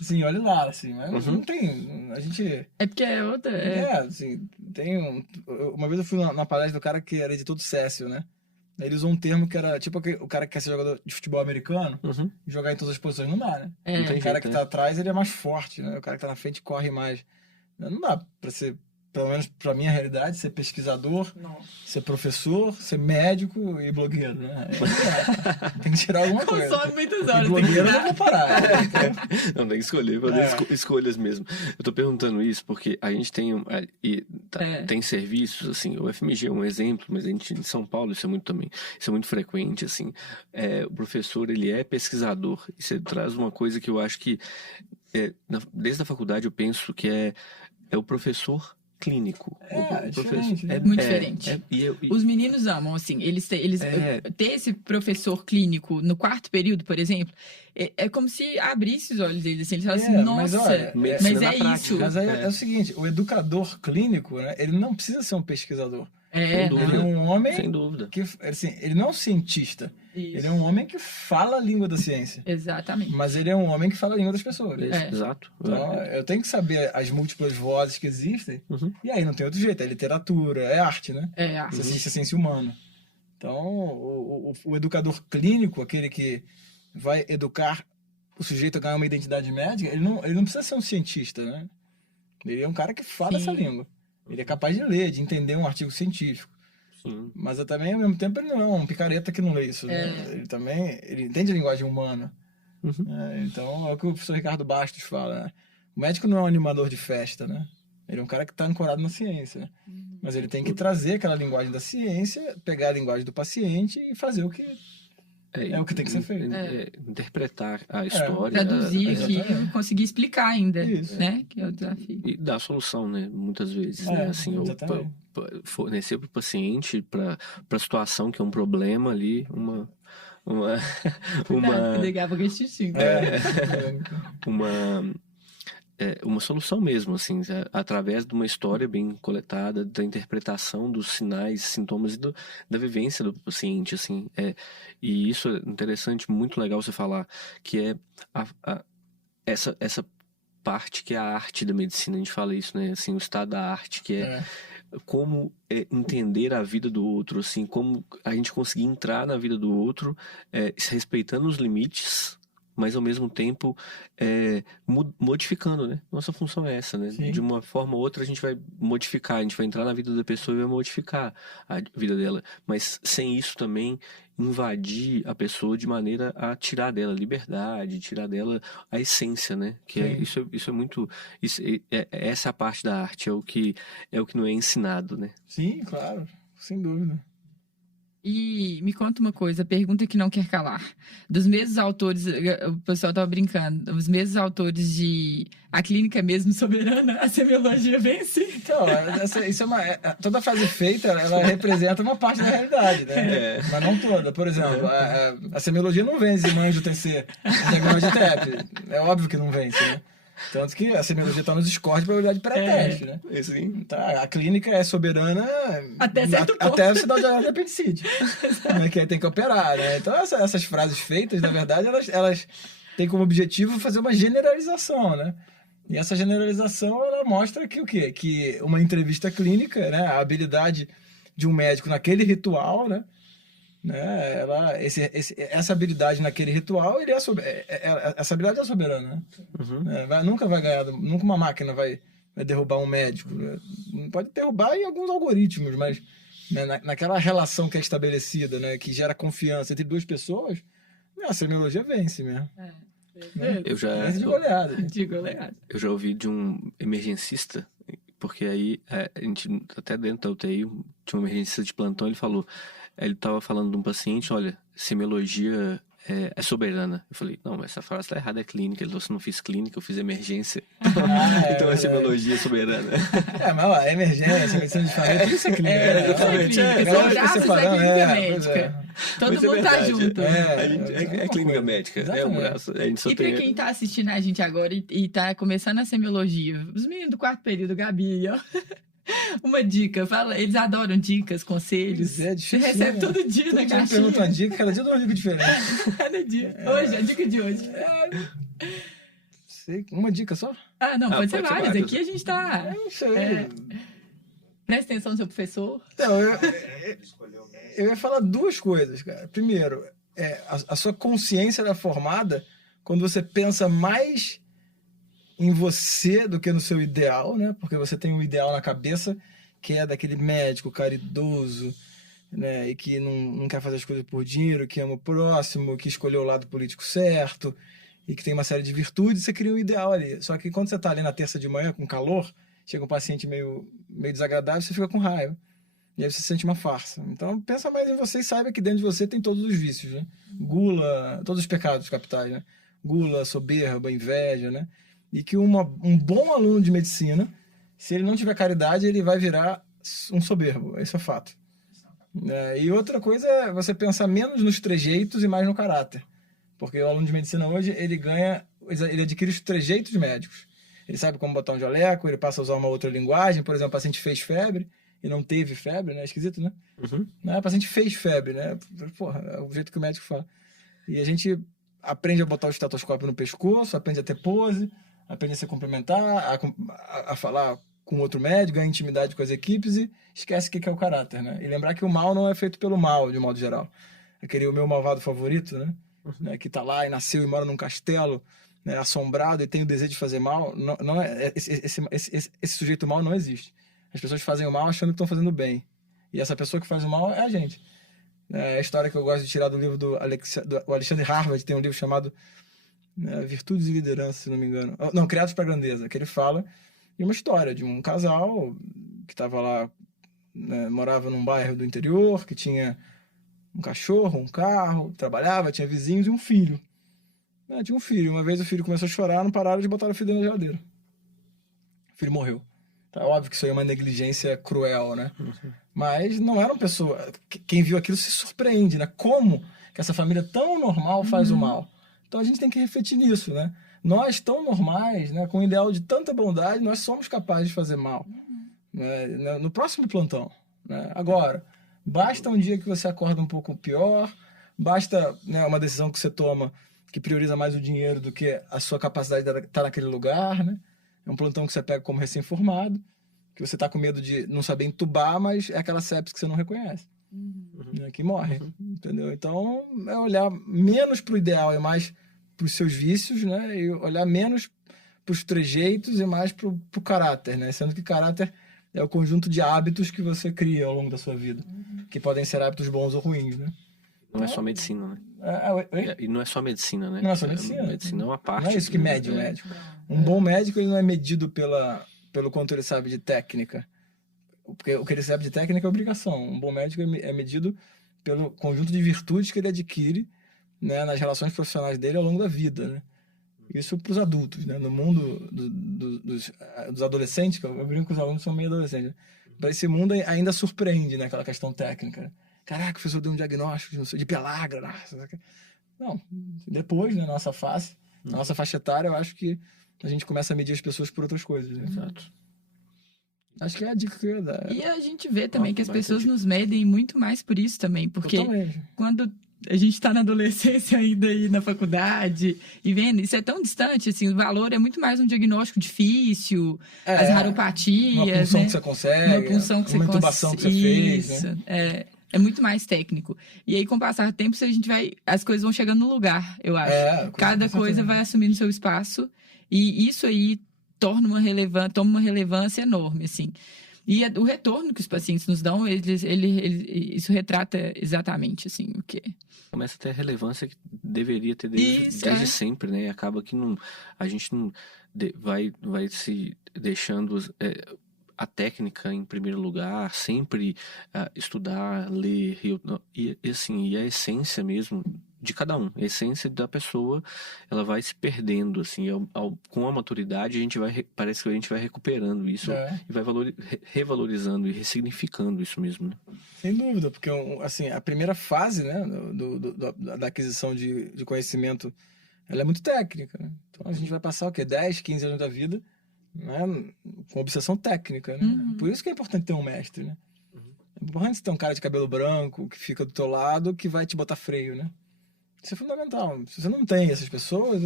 Assim, olha lá, assim, mas não tem... A gente... É porque é outra... assim, tem uma vez eu fui na palestra do cara que era editor do Cécio, né? Ele usou um termo que era tipo o cara que quer ser jogador de futebol americano e jogar em todas as posições. Não dá, né? O cara que tá atrás, ele é mais forte, né? O cara que tá na frente corre mais. Não dá pra ser, pelo menos pra minha realidade, ser pesquisador, ser professor, ser médico e blogueiro, né? Tem que tirar alguma coisa. Consome muitas horas. E blogueiro eu não vou parar. Não, tem que escolher, fazer escolhas mesmo. Eu tô perguntando isso porque a gente tem serviços, assim, o FMG é um exemplo, mas a gente em São Paulo isso é muito frequente, assim. O professor, ele é pesquisador, e você traz uma coisa que eu acho que desde a faculdade eu penso que é o professor clínico. Muito diferente. Os meninos amam, assim, eles ter esse professor clínico no quarto período, por exemplo, é como se abrisse os olhos deles, assim, eles falam assim, nossa, mas é isso. Mas aí é o seguinte, o educador clínico, né, ele não precisa ser um pesquisador. Ele é um homem sem dúvida. Que, assim, ele não é um cientista. Isso. Ele é um homem que fala a língua da ciência. Exatamente. Mas ele é um homem que fala a língua das pessoas. Exato. Então, eu tenho que saber as múltiplas vozes que existem. E aí não tem outro jeito. É literatura, é arte, né? É arte. Ciência humana. Então, o educador clínico, aquele que vai educar o sujeito a ganhar uma identidade médica, ele não precisa ser um cientista, né? Ele é um cara que fala essa língua. Ele é capaz de ler, de entender um artigo científico. Sim. Mas também, ao mesmo tempo, ele não é um picareta que não lê isso. Né? Ele entende a linguagem humana. Então, é o que o professor Ricardo Bastos fala. Né? O médico não é um animador de festa, né? Ele é um cara que está ancorado na ciência. Né? Mas ele tem que trazer aquela linguagem da ciência, pegar a linguagem do paciente e fazer o que o que tem que ser feito. Interpretar a história. Traduzir e conseguir explicar ainda, né? Que é o desafio. E dar solução, né? Muitas vezes. Né? Assim, fornecer para o paciente, para a situação que é um problema ali, uma solução mesmo, assim, através de uma história bem coletada, da interpretação dos sinais, sintomas e da vivência do paciente, assim, e isso é interessante, muito legal você falar, que é essa parte que é a arte da medicina, a gente fala isso, né? Assim, o estado da arte, que é como entender a vida do outro, assim, como a gente conseguir entrar na vida do outro, respeitando os limites, mas ao mesmo tempo modificando, né? Nossa função é essa, né? Sim. De uma forma ou outra a gente vai modificar, a gente vai entrar na vida da pessoa e vai modificar a vida dela, mas sem isso também invadir a pessoa de maneira a tirar dela a liberdade, tirar dela a essência, né? Que isso é muito, essa é a parte da arte, é o que não é ensinado, né? Sim, claro, sem dúvida. E me conta uma coisa, pergunta que não quer calar. Dos mesmos autores, o pessoal tava brincando, os mesmos autores de A Clínica Mesmo Soberana, a Semiologia Vence. Então, isso toda frase feita, ela representa uma parte da realidade, né? Mas não toda. Por exemplo, a semiologia não vence Manjo TC, diagrama de TEP. É óbvio que não vence, né? Tanto que a semiologia está nos scores de probabilidade pré-teste, né? Sim. Tá, a clínica é soberana Até certo ponto. até você dar o diagnóstico de apendicite. Que aí tem que operar, né? Então essas frases feitas, na verdade, elas têm como objetivo fazer uma generalização, né? E essa generalização, ela mostra que o quê? Que uma entrevista clínica, né? A habilidade de um médico naquele ritual, né? Essa habilidade naquele ritual, essa habilidade é soberana, né? Uhum. Nunca vai ganhar, nunca uma máquina vai derrubar um médico, né? Pode derrubar em alguns algoritmos, mas né, naquela relação que é estabelecida, né, que gera confiança entre duas pessoas, a semiologia vence mesmo. Vence de goleada. De goleada. Eu já ouvi de um emergencista, porque aí a gente, até dentro da UTI, tinha um emergencista de plantão, ele estava falando de um paciente, olha, semiologia é soberana. Eu falei, não, mas essa frase está errada, é clínica. Ele falou, se não fiz clínica, eu fiz emergência. Então a semiologia é soberana. Mas ó, emergência, medicina de família, tudo isso é clínica. Exatamente. São braços da clínica médica. Todo Mas mundo tá junto. É clínica médica, Exatamente. é um braço. A gente só E pra quem tá assistindo a gente agora e tá começando a semiologia, os meninos do quarto período, Gabi, ó. Uma dica, fala, eles adoram dicas, conselhos. Você recebe todo dia na caixinha. Pergunta uma dica, cada dia dá uma dica diferente. Cada dia. Hoje, a dica de hoje. Sei, uma dica só? Não, pode ser várias. Aqui a gente tá... Não sei. Presta atenção no seu professor. Então, eu ia falar duas coisas, cara. Primeiro, a sua consciência era formada quando você pensa mais em você do que no seu ideal, né? Porque você tem um ideal na cabeça que é daquele médico caridoso, né? E que não quer fazer as coisas por dinheiro, que ama o próximo, que escolheu o lado político certo e que tem uma série de virtudes. Você cria um ideal ali. Só que quando você tá ali na terça de manhã com calor, chega um paciente meio desagradável, você fica com raiva. E aí você sente uma farsa. Então pensa mais em você e saiba que dentro de você tem todos os vícios, né? Gula, todos os pecados capitais, né? Gula, soberba, inveja, né? E que um bom aluno de medicina, se ele não tiver caridade, ele vai virar um soberbo. Esse é o fato. E outra coisa é você pensar menos nos trejeitos e mais no caráter. Porque o aluno de medicina hoje, ele adquire os trejeitos médicos. Ele sabe como botar um jaleco, ele passa a usar uma outra linguagem. Por exemplo, o paciente fez febre e não teve febre, né? Esquisito, né? Uhum. O paciente fez febre, né? Porra, é o jeito que o médico fala. E a gente aprende a botar o estetoscópio no pescoço, aprende a ter pose, aprende a se cumprimentar, a falar com outro médico, ganha intimidade com as equipes e esquece o que é o caráter, né? E lembrar que o mal não é feito pelo mal, de modo geral. Aquele o meu malvado favorito, né? Que tá lá e nasceu e mora num castelo, né? Assombrado e tem o desejo de fazer mal. Não é, esse sujeito mal não existe. As pessoas fazem o mal achando que estão fazendo bem. E essa pessoa que faz o mal é a gente. É a história que eu gosto de tirar do livro do Alexandre Harvard, tem um livro chamado Virtudes e Liderança, se não me engano. Não, Criados para a Grandeza, que ele fala de uma história de um casal que estava lá, né, morava num bairro do interior, que tinha um cachorro, um carro, trabalhava, tinha vizinhos e um filho. Tinha um filho. Uma vez o filho começou a chorar, não pararam de botar o filho dentro da geladeira. O filho morreu. Tá óbvio que isso aí é uma negligência cruel, né? Mas não era uma pessoa... Quem viu aquilo se surpreende, né? Como que essa família tão normal faz o mal? Então a gente tem que refletir nisso, né? Nós, tão normais, né, com um ideal de tanta bondade, nós somos capazes de fazer mal. Né? No próximo plantão. Né? Agora, basta um dia que você acorda um pouco pior, basta, né, uma decisão que você toma que prioriza mais o dinheiro do que a sua capacidade de estar naquele lugar, né? É um plantão que você pega como recém-formado, que você tá com medo de não saber entubar, mas é aquela sepsis que você não reconhece, né? Que morre, entendeu? Então, é olhar menos pro ideal e mais pros seus vícios, né? E olhar menos pros trejeitos e mais pro caráter, né? Sendo que caráter é o conjunto de hábitos que você cria ao longo da sua vida, que podem ser hábitos bons ou ruins, né? Não é só medicina, né? E não é só medicina, né? Não é só medicina. Medicina é uma parte. Não é isso que mede o médico. Um bom médico, ele não é medido pelo quanto ele sabe de técnica. Porque o que ele sabe de técnica é obrigação. Um bom médico é medido pelo conjunto de virtudes que ele adquire, né, nas relações profissionais dele ao longo da vida, né? Isso para os adultos, né? No mundo dos adolescentes, que eu brinco que os alunos são meio adolescentes, né? Para esse mundo ainda surpreende, né, aquela questão técnica. Caraca, o professor deu um diagnóstico de pellagra. Não, depois, né, na nossa faixa etária, eu acho que a gente começa a medir as pessoas por outras coisas, né? Exato. Acho que é a dica que eu ia dar. E a gente vê também que as pessoas nos medem muito mais por isso também, porque Totalmente. quando a gente tá na adolescência ainda aí na faculdade e vendo, isso é tão distante, assim, o valor é muito mais um diagnóstico difícil, as raropatias, uma punção, né? que você consegue, Uma punção que uma você intubação que você fez, isso, né? é muito mais técnico. E aí, com o passar do tempo, as coisas vão chegando no lugar, eu acho. Cada coisa vai assumindo seu espaço e isso aí toma uma relevância enorme, assim. E o retorno que os pacientes nos dão, isso retrata exatamente, assim, o que... Começa a ter a relevância que deveria ter desde sempre, né? E acaba que a gente não vai se deixando a técnica em primeiro lugar, sempre estudar, ler, e assim, e a essência mesmo de cada um, a essência da pessoa, ela vai se perdendo, assim, com a maturidade parece que a gente vai recuperando isso e vai revalorizando e ressignificando isso mesmo, né? Sem dúvida, porque assim, a primeira fase, né, da aquisição de conhecimento, ela é muito técnica, né? Então a gente vai passar o quê? 10, 15 anos da vida, né, com obsessão técnica, né? Por isso que é importante ter um mestre, né? É importante ter um cara de cabelo branco que fica do teu lado, que vai te botar freio, né? Isso é fundamental. Se você não tem essas pessoas,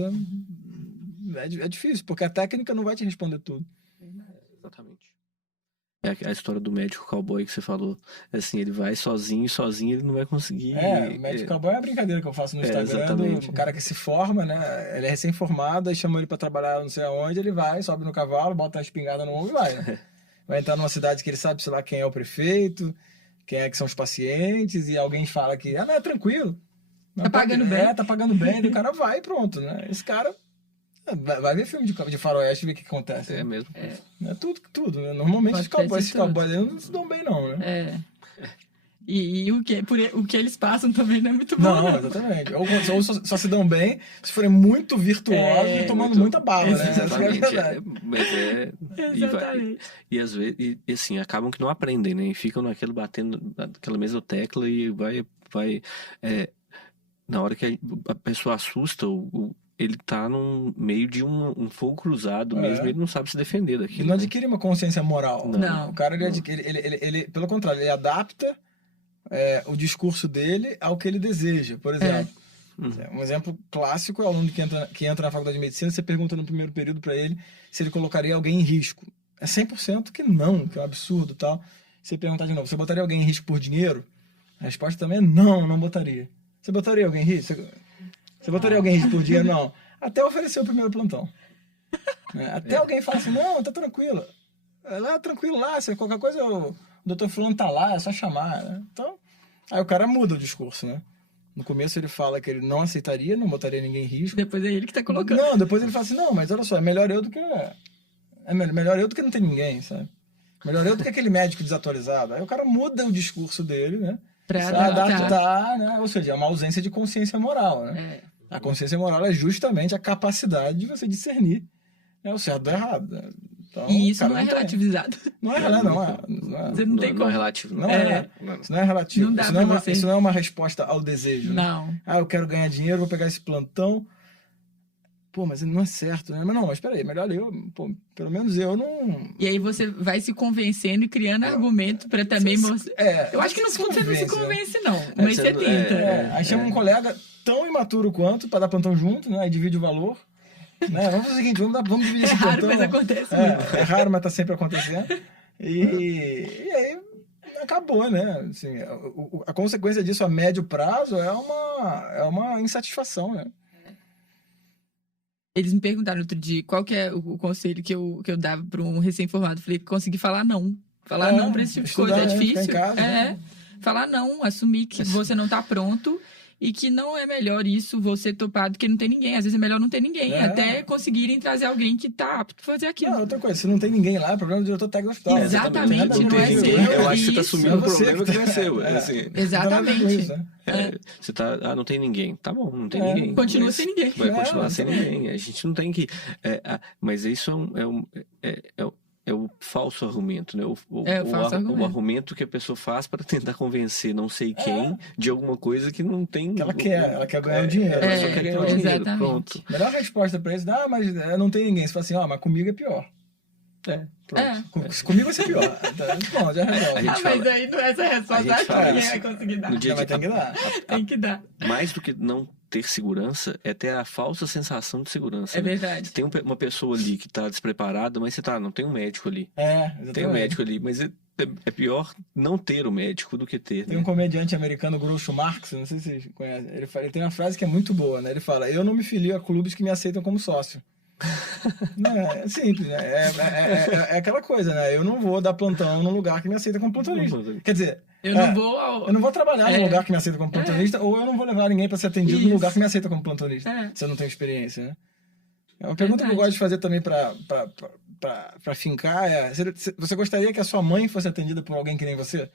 é difícil, porque a técnica não vai te responder tudo. Exatamente. É a história do médico cowboy que você falou. Assim, ele vai sozinho ele não vai conseguir... O médico cowboy é a brincadeira que eu faço no Instagram, do cara que se forma, né? Ele é recém-formado, aí chamam ele pra trabalhar não sei aonde, ele vai, sobe no cavalo, bota a espingarda no ombro e vai, né? Vai entrar numa cidade que ele sabe, sei lá, quem é o prefeito, quem é que são os pacientes, e alguém fala que, não, é tranquilo. Tá pagando bem. Tá pagando bem, e o cara vai e pronto, né? Esse cara vai ver filme de faroeste e ver o que acontece. É mesmo. É tudo, né? Normalmente esses cowboys não se dão bem, não, né? E o que eles passam também não é muito bom. Não, exatamente. Ou só se dão bem se forem muito virtuosos e tomando muita bala, né? Exatamente. Exatamente. E às vezes, e assim, acabam que não aprendem, né? E ficam batendo naquela mesma tecla e vai na hora que a pessoa assusta, ele tá no meio de um fogo cruzado mesmo, ele não sabe se defender daquilo. Ele não adquire uma consciência moral. Não. O cara, ele pelo contrário, ele adapta o discurso dele ao que ele deseja. Por exemplo, um exemplo clássico é o aluno que entra na faculdade de medicina, você pergunta no primeiro período para ele se ele colocaria alguém em risco. É 100% que não, que é um absurdo e tal. Você perguntar de novo, você botaria alguém em risco por dinheiro? A resposta também é não botaria. Você botaria alguém em risco? Você botaria alguém em risco por dinheiro? Não. Até oferecer o primeiro plantão. Até alguém falar assim, não, tá tranquilo. Lá, tranquilo lá, se qualquer coisa o doutor fulano tá lá, é só chamar. Né? Então, aí o cara muda o discurso, né? No começo ele fala que ele não aceitaria, não botaria ninguém em risco. Depois é ele que tá colocando. Não, depois ele fala assim, não, mas olha só, é melhor eu do que não tem ninguém, sabe? Melhor eu do que aquele médico desatualizado. Aí o cara muda o discurso dele, né? Pra adaptar, né? Ou seja, é uma ausência de consciência moral, né? A consciência moral é justamente a capacidade de você discernir o certo do errado. Né? Então, e isso não é relativizado. Não é. Você não tem como. Não é relativo. Isso não é relativo. Não dá Isso não é uma resposta ao desejo. Não. Né? Eu quero ganhar dinheiro, vou pegar esse plantão. pô, mas não é certo, né? Mas não, mas peraí, melhor eu, pô, pelo menos eu não... E aí você vai se convencendo e criando argumento pra também mostrar. Eu acho que no fundo você não se convence, não. Mas você tenta. Aí chama um colega tão imaturo quanto pra dar plantão junto, né? Aí divide o valor. Né? Vamos fazer o seguinte, vamos dividir esse raro, plantão. mas acontece muito. É raro, mas tá sempre acontecendo. E aí acabou, né? Assim, a consequência disso a médio prazo é uma insatisfação, né? Eles me perguntaram outro dia qual que é o conselho que eu dava para um recém-formado. Falei, conseguir falar não. Falar não para esse tipo de coisa. É difícil. Ficar em casa, né? Falar não, assumir que você não tá pronto e que não é melhor isso, você topar, do que não ter ninguém. Às vezes é melhor não ter ninguém, até conseguirem trazer alguém que tá apto pra fazer aquilo. Não, outra coisa, se não tem ninguém lá, é problema do diretor técnico do hospital. Exatamente, não é seu. Eu acho que você tá assumindo um problema que não é seu. Exatamente. Você tá, não tem ninguém. Tá bom, não tem ninguém. Continua sem ninguém. Vai continuar sem ninguém. A gente não tem que... mas isso é o falso argumento, né? O argumento que a pessoa faz para tentar convencer não sei quem de alguma coisa que não tem... Que ela quer ganhar o dinheiro. Ela só quer ganhar o dinheiro, exatamente. pronto. Melhor resposta para isso, mas não tem ninguém. Você fala assim, mas comigo é pior. Pronto. Comigo vai ser pior. Bom, já resolve. Mas aí essa resposta ninguém vai conseguir dar. No dia vai ter que dar. Tem que dar. Mais do que não ter segurança, é ter a falsa sensação de segurança. É verdade. Tem uma pessoa ali que tá despreparada, mas não tem um médico ali. Exatamente. Tem um médico ali, mas é pior não ter o médico do que ter. Tem um comediante americano, Groucho Marx, não sei se vocês conhecem. Ele tem uma frase que é muito boa, né? Ele fala, eu não me filio a clubes que me aceitam como sócio. Não, é simples, né? É aquela coisa, né? Eu não vou dar plantão num lugar que me aceita como plantonista. Quer dizer, eu não vou trabalhar num lugar que me aceita como plantonista, ou eu não vou levar ninguém para ser atendido num lugar que me aceita como plantonista, se eu não tenho experiência, né? É uma pergunta que eu gosto de fazer também para fincar você gostaria que a sua mãe fosse atendida por alguém que nem você?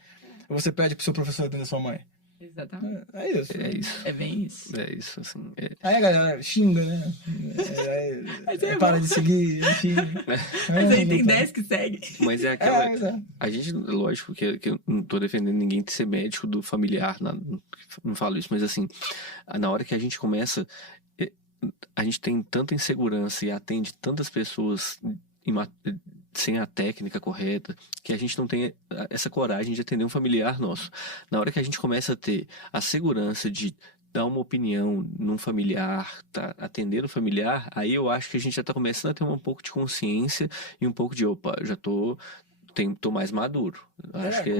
Ou você pede pro seu professor atender a sua mãe? Exatamente. É isso. É bem isso. É isso, assim. Aí a galera xinga, né? Para de seguir, enfim. Mas aí tem 10 que seguem. Mas é aquela... A gente, lógico que eu não tô defendendo ninguém de ser médico do familiar, não falo isso, mas assim, na hora que a gente começa, a gente tem tanta insegurança e atende tantas pessoas sem a técnica correta, que a gente não tem essa coragem de atender um familiar nosso. Na hora que a gente começa a ter a segurança de dar uma opinião num familiar, atender o familiar, aí eu acho que a gente já está começando a ter um pouco de consciência e um pouco de, já tô mais maduro.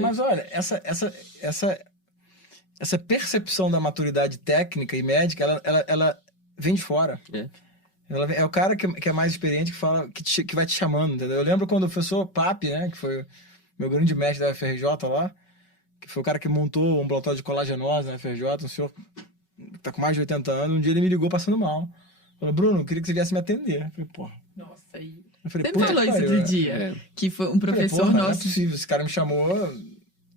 Mas olha, essa percepção da maturidade técnica e médica, ela vem de fora. É o cara que é mais experiente que fala, que vai te chamando, entendeu? Eu lembro quando o professor Papi, né, que foi meu grande mestre da FRJ lá, que foi o cara que montou o ambulatório de colagenose na FRJ, um senhor que tá com mais de 80 anos, um dia ele me ligou passando mal. Falou, Bruno, eu queria que você viesse me atender. Eu falei, porra. Nossa, aí... Você me falou isso outro dia, que foi um professor nosso... Não é possível, esse cara me chamou,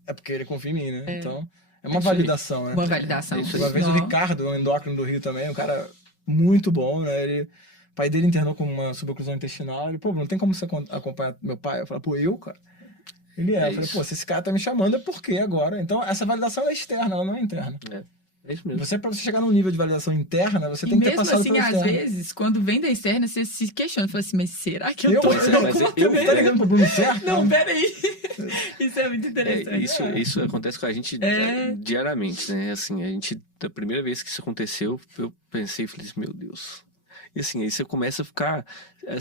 é porque ele confia em mim, né? Então, é uma validação, né? Uma validação. Uma vez o Ricardo, o endócrino do Rio também, um cara... muito bom, né? O pai dele internou com uma suboclusão intestinal. Ele, não tem como você acompanhar meu pai? Eu falei, cara. Ele eu falei, se esse cara tá me chamando, é porque agora. Então, essa validação é externa, ela não é interna. É isso mesmo. Pra você chegar num nível de validação interna, você tem que ter passado pelo externo. Às vezes, quando vem da externa, você se questiona. Fala assim, mas será que eu tô... Eu tá ligando pro Bruno certo? Não, peraí. Isso é muito interessante. Isso acontece com a gente diariamente, né? Assim, a gente, da primeira vez que isso aconteceu, eu pensei, falei assim, meu Deus. E assim, aí você começa a ficar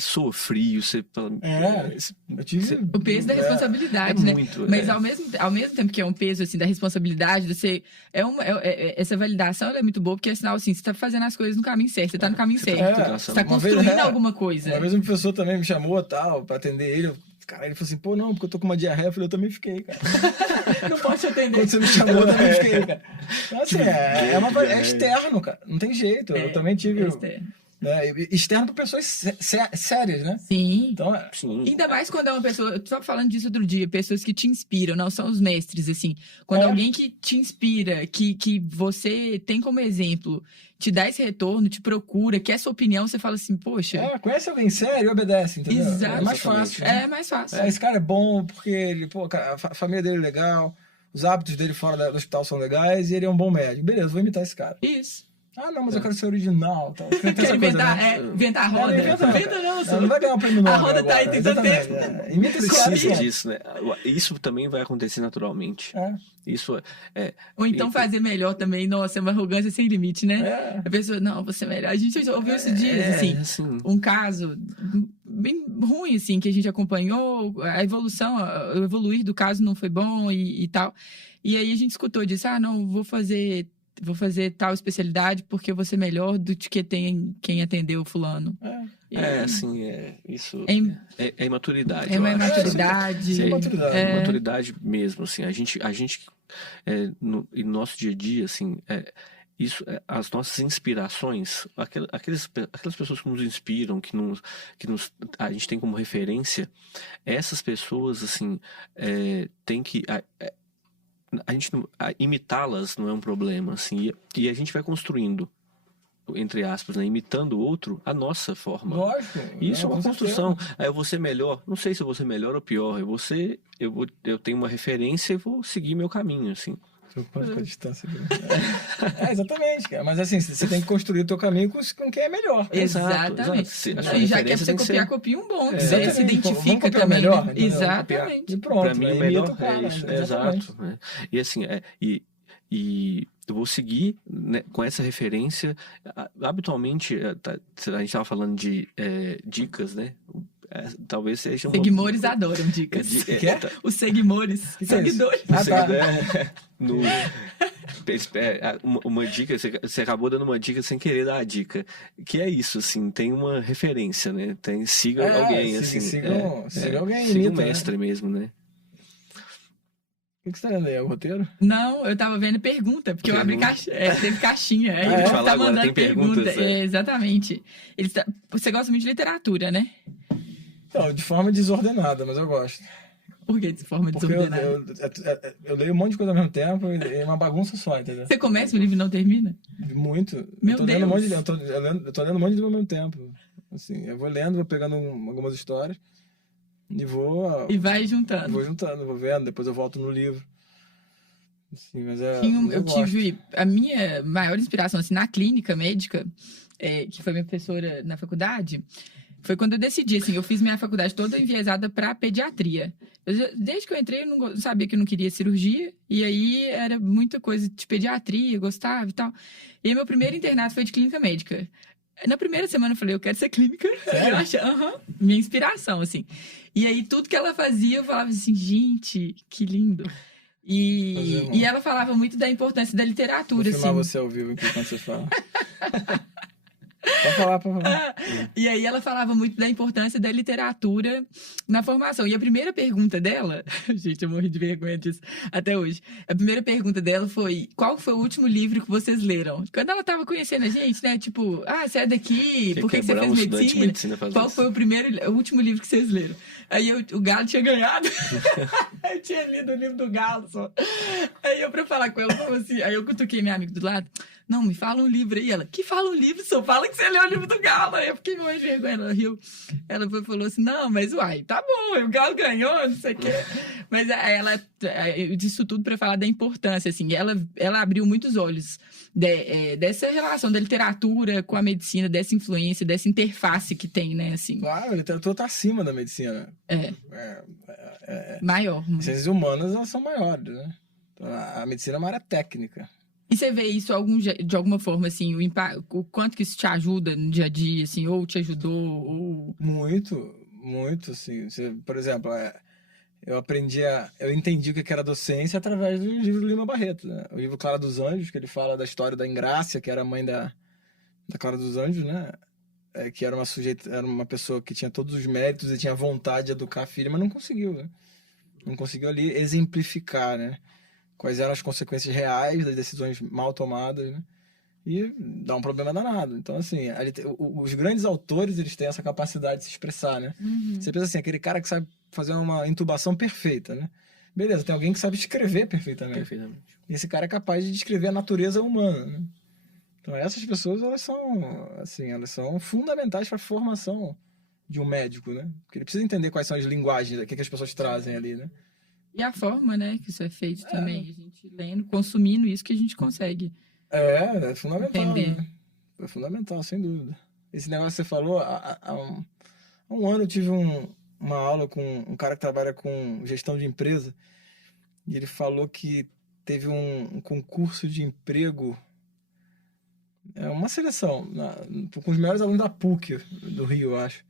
sofrio, você... eu tive... O peso da responsabilidade, né? Muito, mas ao mesmo tempo que é um peso, assim, da responsabilidade, você... essa validação, ela é muito boa, porque é sinal, assim, você tá fazendo as coisas no caminho certo, você tá no caminho certo. Você tá construindo alguma coisa. Uma vez um professor também me chamou, pra atender ele, cara, ele falou assim, não, porque eu tô com uma diarreia. Eu falei, eu também fiquei, cara. Não pode te atender. Quando você me chamou, eu também fiquei, cara. Então, assim, é externo, cara. Não tem jeito. Eu também tive... externo para pessoas sérias, né? Sim. Então, ainda mais quando é uma pessoa... Eu tava falando disso outro dia. Pessoas que te inspiram, não são os mestres, assim. Quando alguém que te inspira, que você tem como exemplo, te dá esse retorno, te procura, quer sua opinião, você fala assim, poxa... conhece alguém sério e obedece, entendeu? Exato. É mais fácil. Né? É mais fácil. Esse cara é bom porque ele, a família dele é legal, os hábitos dele fora do hospital são legais e ele é um bom médico. Beleza, vou imitar esse cara. Isso. Ah, não, mas eu quero ser original. Tal. Quer inventar a roda. Inventa não, não vai ganhar o prêmio Nobel. A roda tá aí, tem tanto Exatamente, tempo. Imita esse cara. Precisa disso, né? Isso também vai acontecer naturalmente. Isso Ou então fazer melhor também. Nossa, é uma arrogância sem limite, né? É. A pessoa, não, você é melhor. A gente ouviu esses dias, assim, um caso bem ruim, assim, que a gente acompanhou. A evolução, o evoluir do caso não foi bom e tal. E aí a gente escutou disso, não, vou fazer tal especialidade porque eu vou ser melhor do que quem atendeu fulano. Isso É é imaturidade. É uma eu acho. imaturidade. É imaturidade mesmo, assim. A gente no nosso dia a dia, assim, as nossas inspirações, aquelas pessoas que nos inspiram, a gente tem como referência, essas pessoas, assim, tem que a gente imitá-las não é um problema, assim, e a gente vai construindo, entre aspas, né, imitando o outro, a nossa forma. Lógico. Isso é uma construção. Aí eu vou ser melhor, não sei se eu vou ser melhor ou pior, eu tenho uma referência e vou seguir meu caminho, assim. Preocupante com a distância. Exatamente, cara. Mas assim, você tem que construir o teu caminho com quem é melhor. Exatamente. E já que é pra você copiar, copia um bom. Você se identifica também. Melhor, né? Exatamente. E pronto. Pra mim, o melhor cara, é isso. Exato. Né? E assim, e eu vou seguir, né, com essa referência. Habitualmente, a gente estava falando de dicas, né? Talvez seja Seguimores adoram dicas. Os seguimores. Seguidores. Uma dica, você acabou dando uma dica sem querer dar a dica. Que é isso, assim, tem uma referência, né? Siga alguém, assim. Siga alguém. Siga o mestre, né? Mesmo, né? O que você tá lendo aí? É o roteiro? Não, eu tava vendo pergunta, porque eu abri teve caixinha. Aí ele tá mandando pergunta. Exatamente. Você gosta muito de literatura, né? Não, de forma desordenada, mas eu gosto. Por que de forma desordenada? Eu leio um monte de coisa ao mesmo tempo e é uma bagunça só, entendeu? Você começa o livro e não termina? Muito. Meu Deus. Eu tô lendo um monte de livro ao mesmo tempo. Assim, eu vou lendo, vou pegando algumas histórias e vou... E vai juntando. Vou vendo, depois eu volto no livro. Assim, mas eu tive a minha maior inspiração assim, na clínica médica, que foi minha professora na faculdade... Foi quando eu decidi, assim, eu fiz minha faculdade toda enviesada para pediatria. Desde que eu entrei, eu não sabia que eu não queria cirurgia, e aí era muita coisa de pediatria, gostava e tal. E aí meu primeiro internato foi de clínica médica. Na primeira semana eu falei, eu quero ser clínica. Eu achei, minha inspiração, assim. E aí tudo que ela fazia, eu falava assim, gente, que lindo. E ela falava muito da importância da literatura, vou filmar assim. você ao vivo aqui quando você fala. Pode falar. E aí ela falava muito da importância da literatura na formação. E a primeira pergunta dela... Gente, eu morri de vergonha disso até hoje. A primeira pergunta dela foi, qual foi o último livro que vocês leram? Quando ela tava conhecendo a gente, né? Tipo, você é daqui, por que você fez medicina? Qual foi o último livro que vocês leram? Aí o Galo tinha ganhado. Eu tinha lido o livro do Galo só. Aí eu, pra falar com ela, falou assim... Aí eu cutuquei minha amiga do lado... Não, me fala um livro aí. Ela, que fala um livro? Só fala que você leu o livro do Galo. Aí eu fiquei com mais vergonha. Ela riu. Ela falou assim, não, mas tá bom, o Galo ganhou, não sei o quê. Mas ela, disso tudo para falar da importância, assim. Ela abriu muitos olhos dessa relação da literatura com a medicina, dessa influência, dessa interface que tem, né, assim. Claro, a literatura tá acima da medicina. Maior. As ciências humanas, elas são maiores, né? Então, a medicina é uma área técnica. E você vê isso de alguma forma, assim, o quanto que isso te ajuda no dia a dia, assim, ou te ajudou, ou... Muito, assim. Por exemplo, eu entendi o que era docência através do livro do Lima Barreto, né? O livro Clara dos Anjos, que ele fala da história da Engrácia, que era a mãe da Clara dos Anjos, né? Que era uma pessoa que tinha todos os méritos e tinha vontade de educar a filha, mas não conseguiu, né? Não conseguiu ali exemplificar, né? Quais eram as consequências reais das decisões mal tomadas, né? E dá um problema danado. Então, assim, os grandes autores, eles têm essa capacidade de se expressar, né? Uhum. Você pensa assim, aquele cara que sabe fazer uma intubação perfeita, né? Beleza, tem alguém que sabe escrever perfeitamente. E esse cara é capaz de descrever a natureza humana, né? Então, essas pessoas, elas são fundamentais para a formação de um médico, né? Porque ele precisa entender quais são as linguagens, o que as pessoas trazem ali, né? E a forma, né, que isso é feito também. A gente lendo, consumindo isso que a gente consegue É fundamental, Entender. né? É fundamental, sem dúvida. Esse negócio que você falou, há um ano eu tive uma aula com um cara que trabalha com gestão de empresa, e ele falou que teve um concurso de emprego, uma seleção, com os melhores alunos da PUC do Rio, eu acho.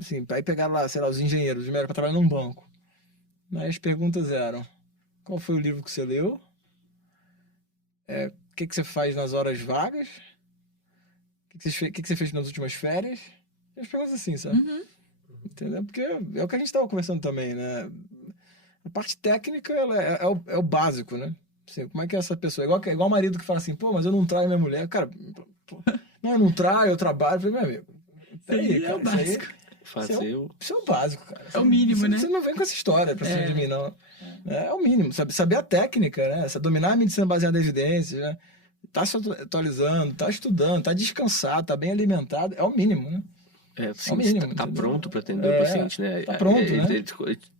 Assim, aí pegaram lá, sei lá, os engenheiros, os melhores para trabalhar num banco. Aí as perguntas eram: qual foi o livro que você leu? O que você faz nas horas vagas? O que você fez nas últimas férias? E as perguntas assim, sabe? Uhum. Entendeu? Porque é o que a gente estava conversando também, né? A parte técnica é o básico, né? Assim, como é que é essa pessoa? Igual o marido que fala assim, pô, mas eu não traio minha mulher. Cara, pô, não, eu não traio, eu trabalho. Eu falei, meu amigo, peraí, É o cara, básico. isso é o básico, cara. É o mínimo, né? Você não vem com essa história pra cima de mim, não. É o mínimo, saber a técnica, né? Dominar a medicina baseada em evidências, né? Tá se atualizando, tá estudando, tá descansado, tá bem alimentado, é o mínimo, né? Assim, É o mínimo, tá entendeu? pronto para atender o paciente, né? Tá pronto, né?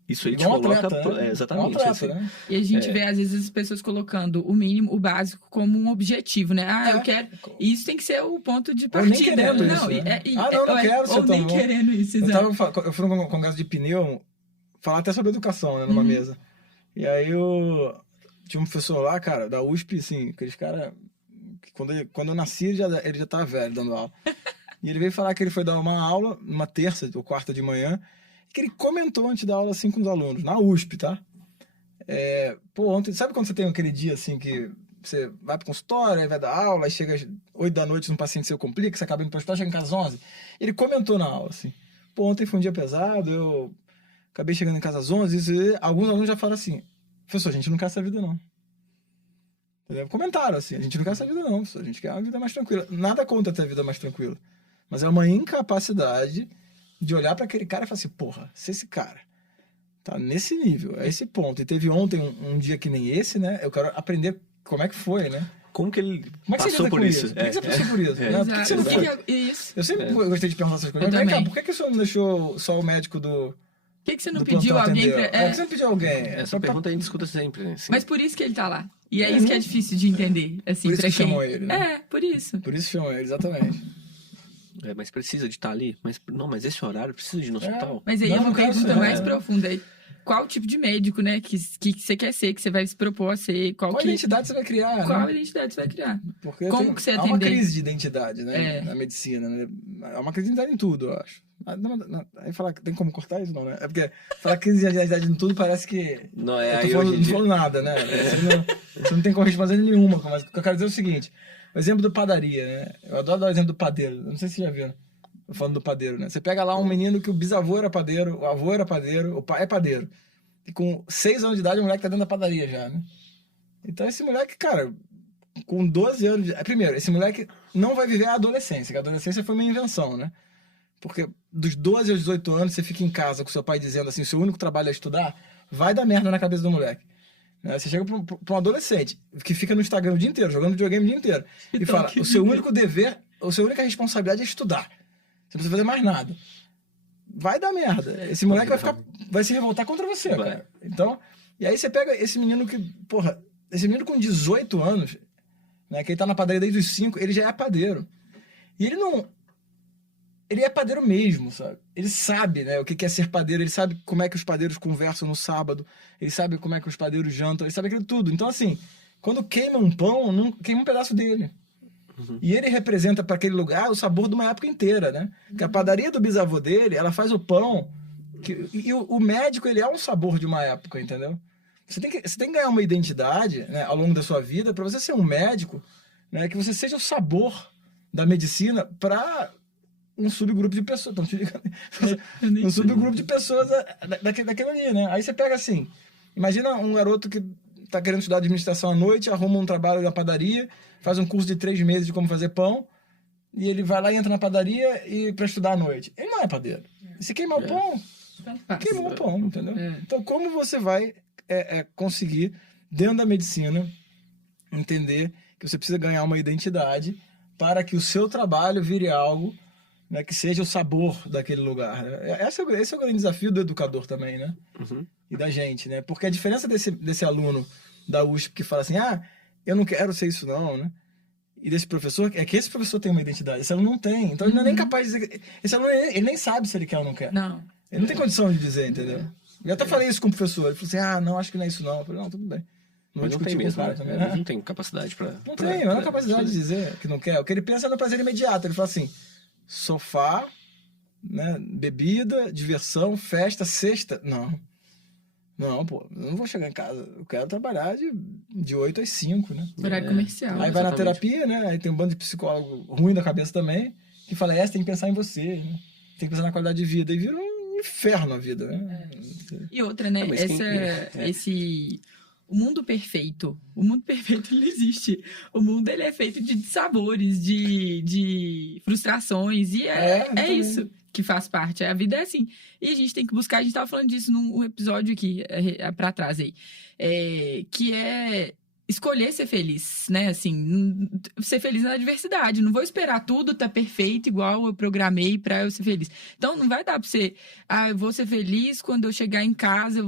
Isso aí te Igual um coloca... atleta, né? Exatamente. Igual um assim. atleta, né? E a gente vê, às vezes, as pessoas colocando o mínimo, o básico, como um objetivo, né? Ah, eu quero... Isso tem que ser o ponto de Ou partida. nem querendo não, isso, né? não quero ser ou nem tão bom. querendo isso, exato. Eu fui num congresso de pneu, falar até sobre educação, né? Numa mesa. E aí tinha um professor lá, cara, da USP, assim, aqueles caras... Quando eu nasci, ele já tava velho, dando aula. E ele veio falar que ele foi dar uma aula, numa terça ou quarta de manhã, que ele comentou antes da aula, assim, com os alunos, na USP, tá? Ontem, sabe quando você tem aquele dia, assim, que você vai pro consultório, aí vai dar aula, aí chega às 8 da noite, um paciente seu complica, você acaba indo pro hospital, chega em casa às 11. Ele comentou na aula, assim, ontem foi um dia pesado, eu acabei chegando em casa às 11, e alguns alunos já falaram assim, professor, a gente não quer essa vida, não. Entendeu? Comentaram assim, a gente não quer essa vida, não, professor, a gente quer uma vida mais tranquila. Nada contra ter a vida mais tranquila, mas é uma incapacidade de olhar para aquele cara e falar assim, porra, se esse cara tá nesse nível, é esse ponto, e teve ontem um dia que nem esse, né, eu quero aprender como é que foi, né? Como que ele Como é que passou você por isso? Por que você passou por isso? Né? Por que você não foi? Isso. Eu sempre gostei de perguntar essas coisas. Mas, cara, por que o senhor não deixou só o médico do... Por que você não do pediu plantão alguém atender? pra... Por que você não pediu alguém? Essa pergunta a gente escuta sempre, né? Assim, Mas por isso que ele tá lá. E é isso que é difícil de entender, assim, Por isso pra que quem... chamou ele, né? por isso. Por isso chamou ele, exatamente. mas precisa de estar ali? Mas esse horário precisa de ir no hospital? Mas aí Não, é uma não quero pergunta ser, mais profunda. Qual tipo de médico, né, que você quer ser, que você vai se propor a ser? Qual identidade você vai criar, Qual né? identidade você vai criar? Porque Como que você há uma atender? crise de identidade, né? Na medicina, né? Há uma crise de identidade em tudo, eu acho. Aí falar, tem como cortar isso, não, né? É porque falar crise de identidade em tudo parece que... Não, eu não tô falando nada, né? Você não tem correspondência nenhuma. Mas o que eu quero dizer é o seguinte, o exemplo do padaria, né? Eu adoro dar o exemplo do padeiro. Eu não sei se vocês já viram. Eu falando do padeiro, né? Você pega lá um menino que o bisavô era padeiro, o avô era padeiro, o pai é padeiro. E com 6 anos de idade, o moleque tá dentro da padaria já, né? Então esse moleque, cara, com 12 anos... Primeiro, esse moleque não vai viver a adolescência, que a adolescência foi uma invenção, né? Porque dos 12 aos 18 anos, você fica em casa com seu pai dizendo assim, seu único trabalho é estudar, vai dar merda na cabeça do moleque. Você chega pra um adolescente que fica no Instagram o dia inteiro, jogando videogame o dia inteiro, e fala, o seu único dever, a sua única responsabilidade é estudar. Você não precisa fazer mais nada. Vai dar merda. Esse moleque vai se revoltar contra você, cara. Então, e aí você pega esse menino que, porra, esse menino com 18 anos, né, que ele tá na padaria desde os 5, ele já é padeiro. E ele é padeiro mesmo, sabe? Ele sabe, né, o que é ser padeiro, ele sabe como é que os padeiros conversam no sábado, ele sabe como é que os padeiros jantam, ele sabe aquilo tudo. Então, assim, quando queima um pão, não queima um pedaço dele. E ele representa para aquele lugar o sabor de uma época inteira, né? Porque a padaria do bisavô dele, ela faz o pão, e o médico, ele é um sabor de uma época, entendeu? Você tem que ganhar uma identidade, né, ao longo da sua vida, para você ser um médico, né, que você seja o sabor da medicina para um subgrupo de pessoas. Um subgrupo de pessoas daquele ali, né? Aí você pega assim, imagina um garoto que tá querendo estudar administração à noite, arruma um trabalho na padaria, faz um curso de 3 meses de como fazer pão, e ele vai lá e entra na padaria para estudar à noite. Ele não é padeiro. Se queimar o pão, queimou o pão, entendeu? Então, como você vai conseguir, dentro da medicina, entender que você precisa ganhar uma identidade para que o seu trabalho vire algo, né, que seja o sabor daquele lugar. Esse é o grande desafio do educador também, né? E da gente, né? Porque a diferença desse aluno da USP que fala assim, eu não quero ser isso não, né? E desse professor, é que esse professor tem uma identidade, esse aluno não tem. Então ele não é nem capaz de dizer... Esse aluno, ele nem sabe se ele quer ou não quer. Não. Ele não tem condição de dizer, entendeu? Eu até falei isso com o professor. Ele falou assim, não, acho que não é isso não. Eu falei, não, tudo bem. Mas não tem mesmo, né? Não tem capacidade pra... Não tem, não é capacidade de dizer que não quer. O que ele pensa é no prazer imediato. Ele fala assim, sofá, né, bebida, diversão, festa, sexta. Não, pô, eu não vou chegar em casa. Eu quero trabalhar de 8 às 5, né? Horário comercial. Aí vai na terapia, né? Aí tem um bando de psicólogo ruim da cabeça também, que fala, você tem que pensar em você, né? Tem que pensar na qualidade de vida. E vira um inferno a vida, né? E outra, né? O mundo perfeito ele não existe. O mundo, ele é feito de sabores, de frustrações, e é isso que faz parte. A vida é assim. E a gente tem que buscar, a gente estava falando disso num episódio aqui, para trás aí, que é escolher ser feliz, né? Assim, ser feliz na adversidade. Não vou esperar tudo tá perfeito, igual eu programei para eu ser feliz. Então, não vai dar para você, eu vou ser feliz quando eu chegar em casa.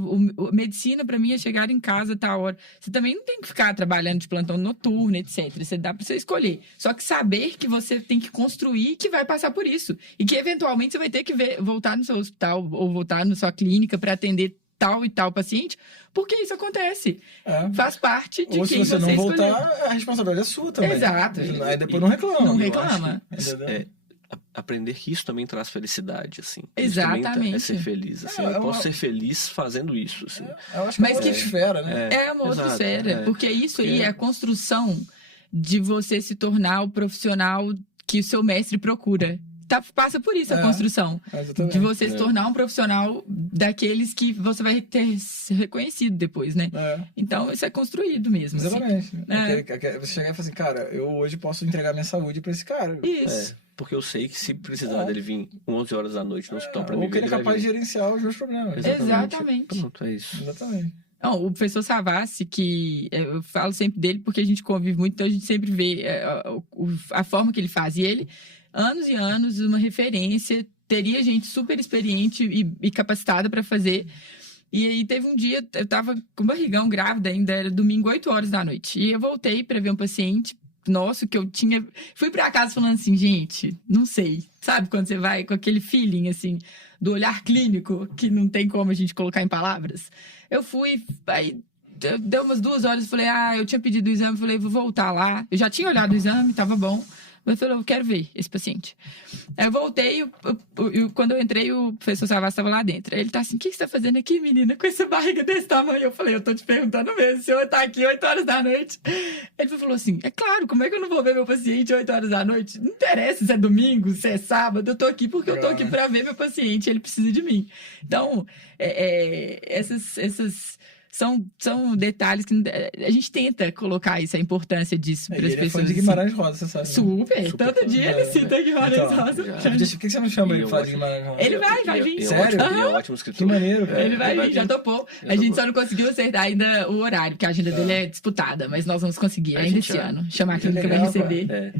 Medicina, para mim, é chegar em casa tá a hora. Você também não tem que ficar trabalhando de plantão noturno, etc. Você dá para você escolher. Só que saber que você tem que construir, que vai passar por isso. E que, eventualmente, você vai ter que voltar no seu hospital ou voltar na sua clínica para atender tal e tal paciente, porque isso acontece. Faz parte de ou quem se você não voltar, a responsabilidade é sua também. Exato. Aí depois não reclama. Não reclama. Aprender que isso também traz felicidade, assim. Exatamente. Isso também é ser feliz, assim. Eu posso ser feliz fazendo isso, assim. Eu acho que é uma outra esfera, né? É uma outra esfera, porque isso aí é a construção de você se tornar o profissional que o seu mestre procura. Passa por isso a construção. De você se tornar um profissional daqueles que você vai ter reconhecido depois, né? Então, isso é construído mesmo. Exatamente. Assim. Você chegar e falar assim, cara, eu hoje posso entregar minha saúde pra esse cara. Isso. Porque eu sei que se precisar dele vir 11 horas da noite no hospital pra mim, ou que ele é capaz de gerenciar os meus problemas. Exatamente. Pronto, é isso. Exatamente. Não, o professor Savassi, que eu falo sempre dele porque a gente convive muito, então a gente sempre vê a forma que ele faz. E ele, anos e anos, uma referência, teria gente super experiente e capacitada para fazer. E aí teve um dia, eu tava com barrigão, grávida ainda, era domingo, 8 horas da noite. E eu voltei para ver um paciente nosso que eu tinha... Fui para casa falando assim, gente, não sei. Sabe quando você vai com aquele feeling, assim, do olhar clínico, que não tem como a gente colocar em palavras? Eu fui, aí deu umas 2 horas, falei, eu tinha pedido o exame, falei, vou voltar lá. Eu já tinha olhado o exame, tava bom. Mas eu falei, eu quero ver esse paciente. Aí eu voltei, quando eu entrei, o professor Savassi estava lá dentro. Aí ele tá assim, o que você tá fazendo aqui, menina, com essa barriga desse tamanho? Eu falei, eu tô te perguntando mesmo, o senhor tá aqui 8 horas da noite. Ele falou assim, é claro, como é que eu não vou ver meu paciente 8 horas da noite? Não interessa se é domingo, se é sábado, eu tô aqui porque eu tô aqui para ver meu paciente, ele precisa de mim. Então, essas são detalhes que a gente tenta colocar isso, a importância disso para as pessoas. Ele é fã de Guimarães Rosa, você sabe? Super. Todo dia ele cita Guimarães Rosa. Por que você não chama ele para falar de Guimarães Rosa? Ele vai vir. Sério? Ele é um ótimo escritor. Que maneiro, cara. Ele vai vir, já topou. A gente só não conseguiu acertar ainda o horário, porque a agenda dele é disputada, mas nós vamos conseguir ainda esse ano. Chamar a clínica para receber.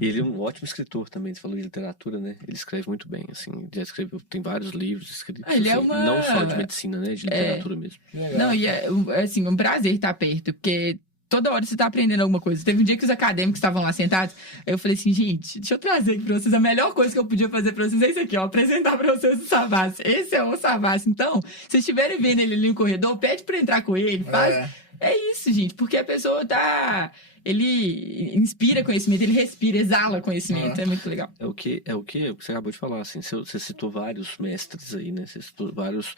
E ele é um ótimo escritor também. Você falou de literatura, né? Ele escreve muito bem, assim. Já escreveu, tem vários livros escritos. Ele é assim, uma... Não só de medicina, né? De literatura mesmo. Não, e assim, um prazer estar perto, porque toda hora você está aprendendo alguma coisa. Teve um dia que os acadêmicos estavam lá sentados, aí eu falei assim, gente, deixa eu trazer aqui para vocês, a melhor coisa que eu podia fazer para vocês é isso aqui, ó, apresentar para vocês o Savassi. Esse é o Savassi. Então, se vocês estiverem vendo ele ali no corredor, pede para entrar com ele, faz... É isso, gente, porque a pessoa tá... Ele inspira conhecimento, ele respira, exala conhecimento, é muito legal. É o que você acabou de falar, assim, você citou vários mestres aí, né? Você citou várias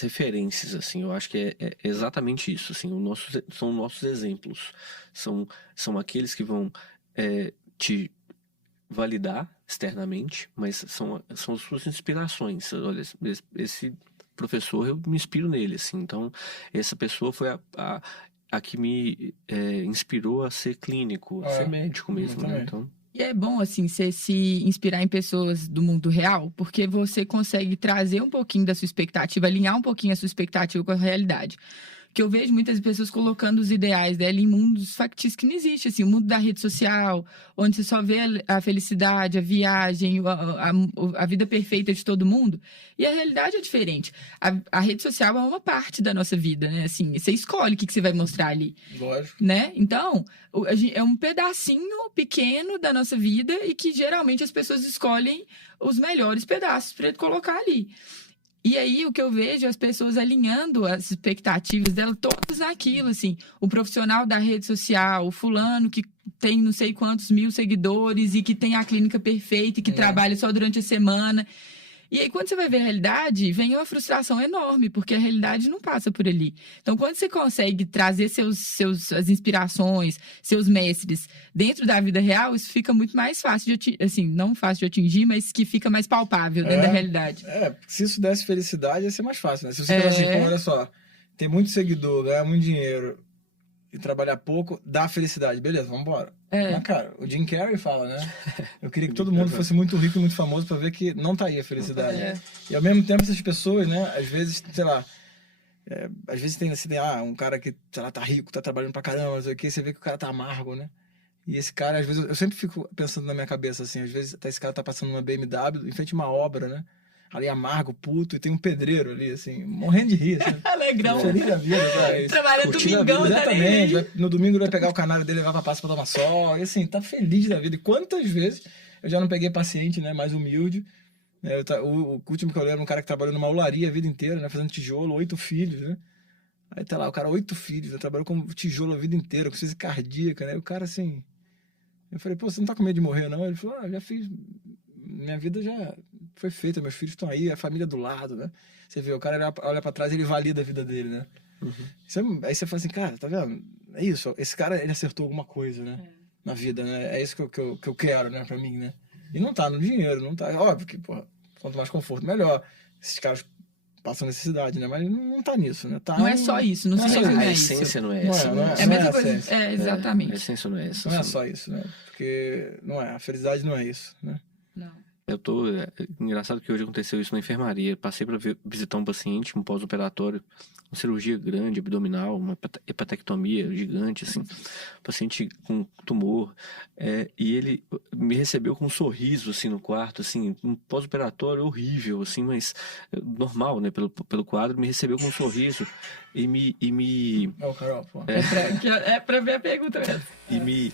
referências, assim, eu acho que é exatamente isso, assim, são nossos exemplos, são aqueles que vão te validar externamente, mas são suas inspirações. Olha, esse professor, eu me inspiro nele, assim, então essa pessoa foi a que me inspirou a ser clínico, a ser médico mesmo, né? Então... E é bom, assim, você se inspirar em pessoas do mundo real, porque você consegue trazer um pouquinho da sua expectativa, alinhar um pouquinho a sua expectativa com a realidade. Porque eu vejo muitas pessoas colocando os ideais dela em mundos factícios que não existe, assim, o mundo da rede social, onde você só vê a felicidade, a viagem, a vida perfeita de todo mundo. E a realidade é diferente. A rede social é uma parte da nossa vida, né? Assim, você escolhe o que você vai mostrar ali. Lógico. Né? Então, é um pedacinho pequeno da nossa vida e que geralmente as pessoas escolhem os melhores pedaços para colocar ali. E aí, o que eu vejo é as pessoas alinhando as expectativas dela todas naquilo, assim. O profissional da rede social, o fulano que tem não sei quantos mil seguidores e que tem a clínica perfeita e que trabalha só durante a semana. E aí, quando você vai ver a realidade, vem uma frustração enorme, porque a realidade não passa por ali. Então, quando você consegue trazer as inspirações, seus mestres dentro da vida real, isso fica muito mais fácil de assim, não fácil de atingir, mas que fica mais palpável dentro da realidade. Se isso desse felicidade, ia ser mais fácil, né? Se você falar assim, pô, olha só, tem muito seguidor, ganhar muito dinheiro e trabalhar pouco, dá felicidade. Beleza, vamos embora. Mas, cara, o Jim Carrey fala, né? Eu queria que todo mundo fosse muito rico e muito famoso pra ver que não tá aí a felicidade. E ao mesmo tempo, essas pessoas, né? Às vezes, sei lá, às vezes tem um cara que, sei lá, tá rico, tá trabalhando pra caramba, não sei o que, você vê que o cara tá amargo, né? E esse cara, às vezes, eu sempre fico pensando na minha cabeça, assim, às vezes até esse cara tá passando uma BMW em frente a uma obra, né? Ali amargo, puto, e tem um pedreiro ali, assim, morrendo de rir, assim. Alegrão. Feliz da vida, cara. Trabalha domingão, exatamente. No domingo ele vai pegar o canário dele, levar pra praça pra tomar sol, e assim, tá feliz da vida. E quantas vezes eu já não peguei paciente, né, mais humilde, né, o último que eu lembro, um cara que trabalhou numa olaria a vida inteira, né, fazendo tijolo, 8 filhos, né. Aí tá lá, o cara, 8 filhos, né, trabalhou com tijolo a vida inteira, com ciência cardíaca, né, e o cara assim... Eu falei, pô, você não tá com medo de morrer, não? Ele falou, já fiz... Minha vida já foi feita, meus filhos estão aí, a família do lado, né? Você vê, o cara olha pra trás e ele valida a vida dele, né? Aí você fala assim, cara, tá vendo? É isso, esse cara, ele acertou alguma coisa, né? Na vida, né? É isso que eu quero, né, pra mim, né? E não tá no dinheiro, não tá... Óbvio que, porra, quanto mais conforto, melhor. Esses caras passam necessidade, né? Mas não tá nisso, né? Tá não é só isso, não significa a isso. essência não é essa. É a mesma coisa. Exatamente. A essência não é essa. Não é só isso, né? Porque a felicidade não é isso, né? Não. Engraçado que hoje aconteceu isso na enfermaria. Passei para visitar um paciente, um pós-operatório, uma cirurgia grande, abdominal, uma hepatectomia gigante, assim. Paciente com tumor. E ele me recebeu com um sorriso, assim, no quarto, assim, um pós-operatório horrível, assim, mas normal, né, pelo quadro. Me recebeu com um sorriso e me... Carol, pô. É pra ver a pergunta mesmo.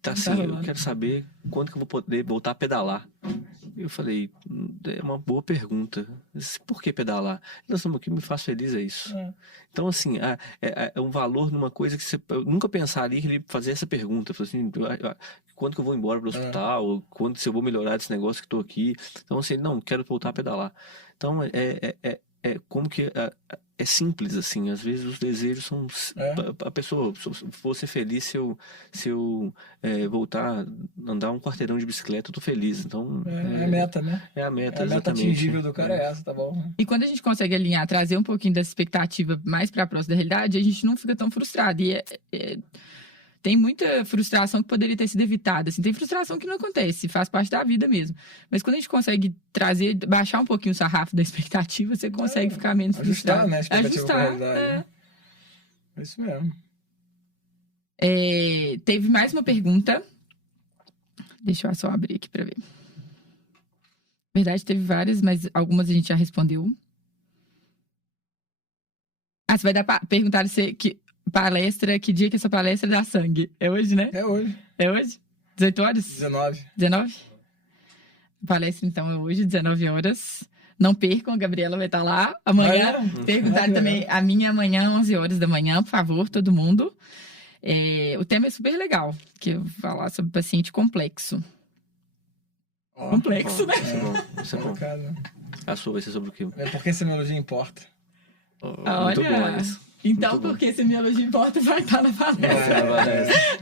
Tá assim, eu quero saber quando que eu vou poder voltar a pedalar. Eu falei, é uma boa pergunta. Por que pedalar? O que me faz feliz é isso. Então, assim, é um valor numa coisa que eu nunca pensaria que ele fazer essa pergunta. Eu falei assim, quando que eu vou embora pro hospital? Quando se eu vou melhorar desse negócio que tô aqui? Então, assim, não, quero voltar a pedalar. Então, como que... É simples, assim, às vezes os desejos são... A pessoa, vou ser feliz se eu voltar a andar um quarteirão de bicicleta, eu tô feliz, então... É a meta, né? É a meta, a meta atingível do cara é essa, tá bom? E quando a gente consegue alinhar, trazer um pouquinho dessa expectativa mais pra próxima da realidade, a gente não fica tão frustrado. E tem muita frustração que poderia ter sido evitada. Assim, tem frustração que não acontece, faz parte da vida mesmo. Mas quando a gente consegue baixar um pouquinho o sarrafo da expectativa, você consegue ficar menos frustrado. Né? Ajustar, né? É isso mesmo. Teve mais uma pergunta. Deixa eu só abrir aqui pra ver. Na verdade, teve várias, mas algumas a gente já respondeu. Você vai perguntar que dia que essa palestra dá sangue? É hoje, né? É hoje. É hoje? 18 horas? 19. A palestra, então, é hoje, 19 horas. Não percam, a Gabriela vai estar lá amanhã. Perguntaram também a minha amanhã, 11 horas da manhã, por favor, todo mundo. O tema é super legal, que eu vou falar sobre paciente complexo. Complexo, né? Isso é bom. A sua vai ser sobre o quê? Porque semiologia importa. Muito bom isso. Então, porque semiologia importa, vai estar na palestra.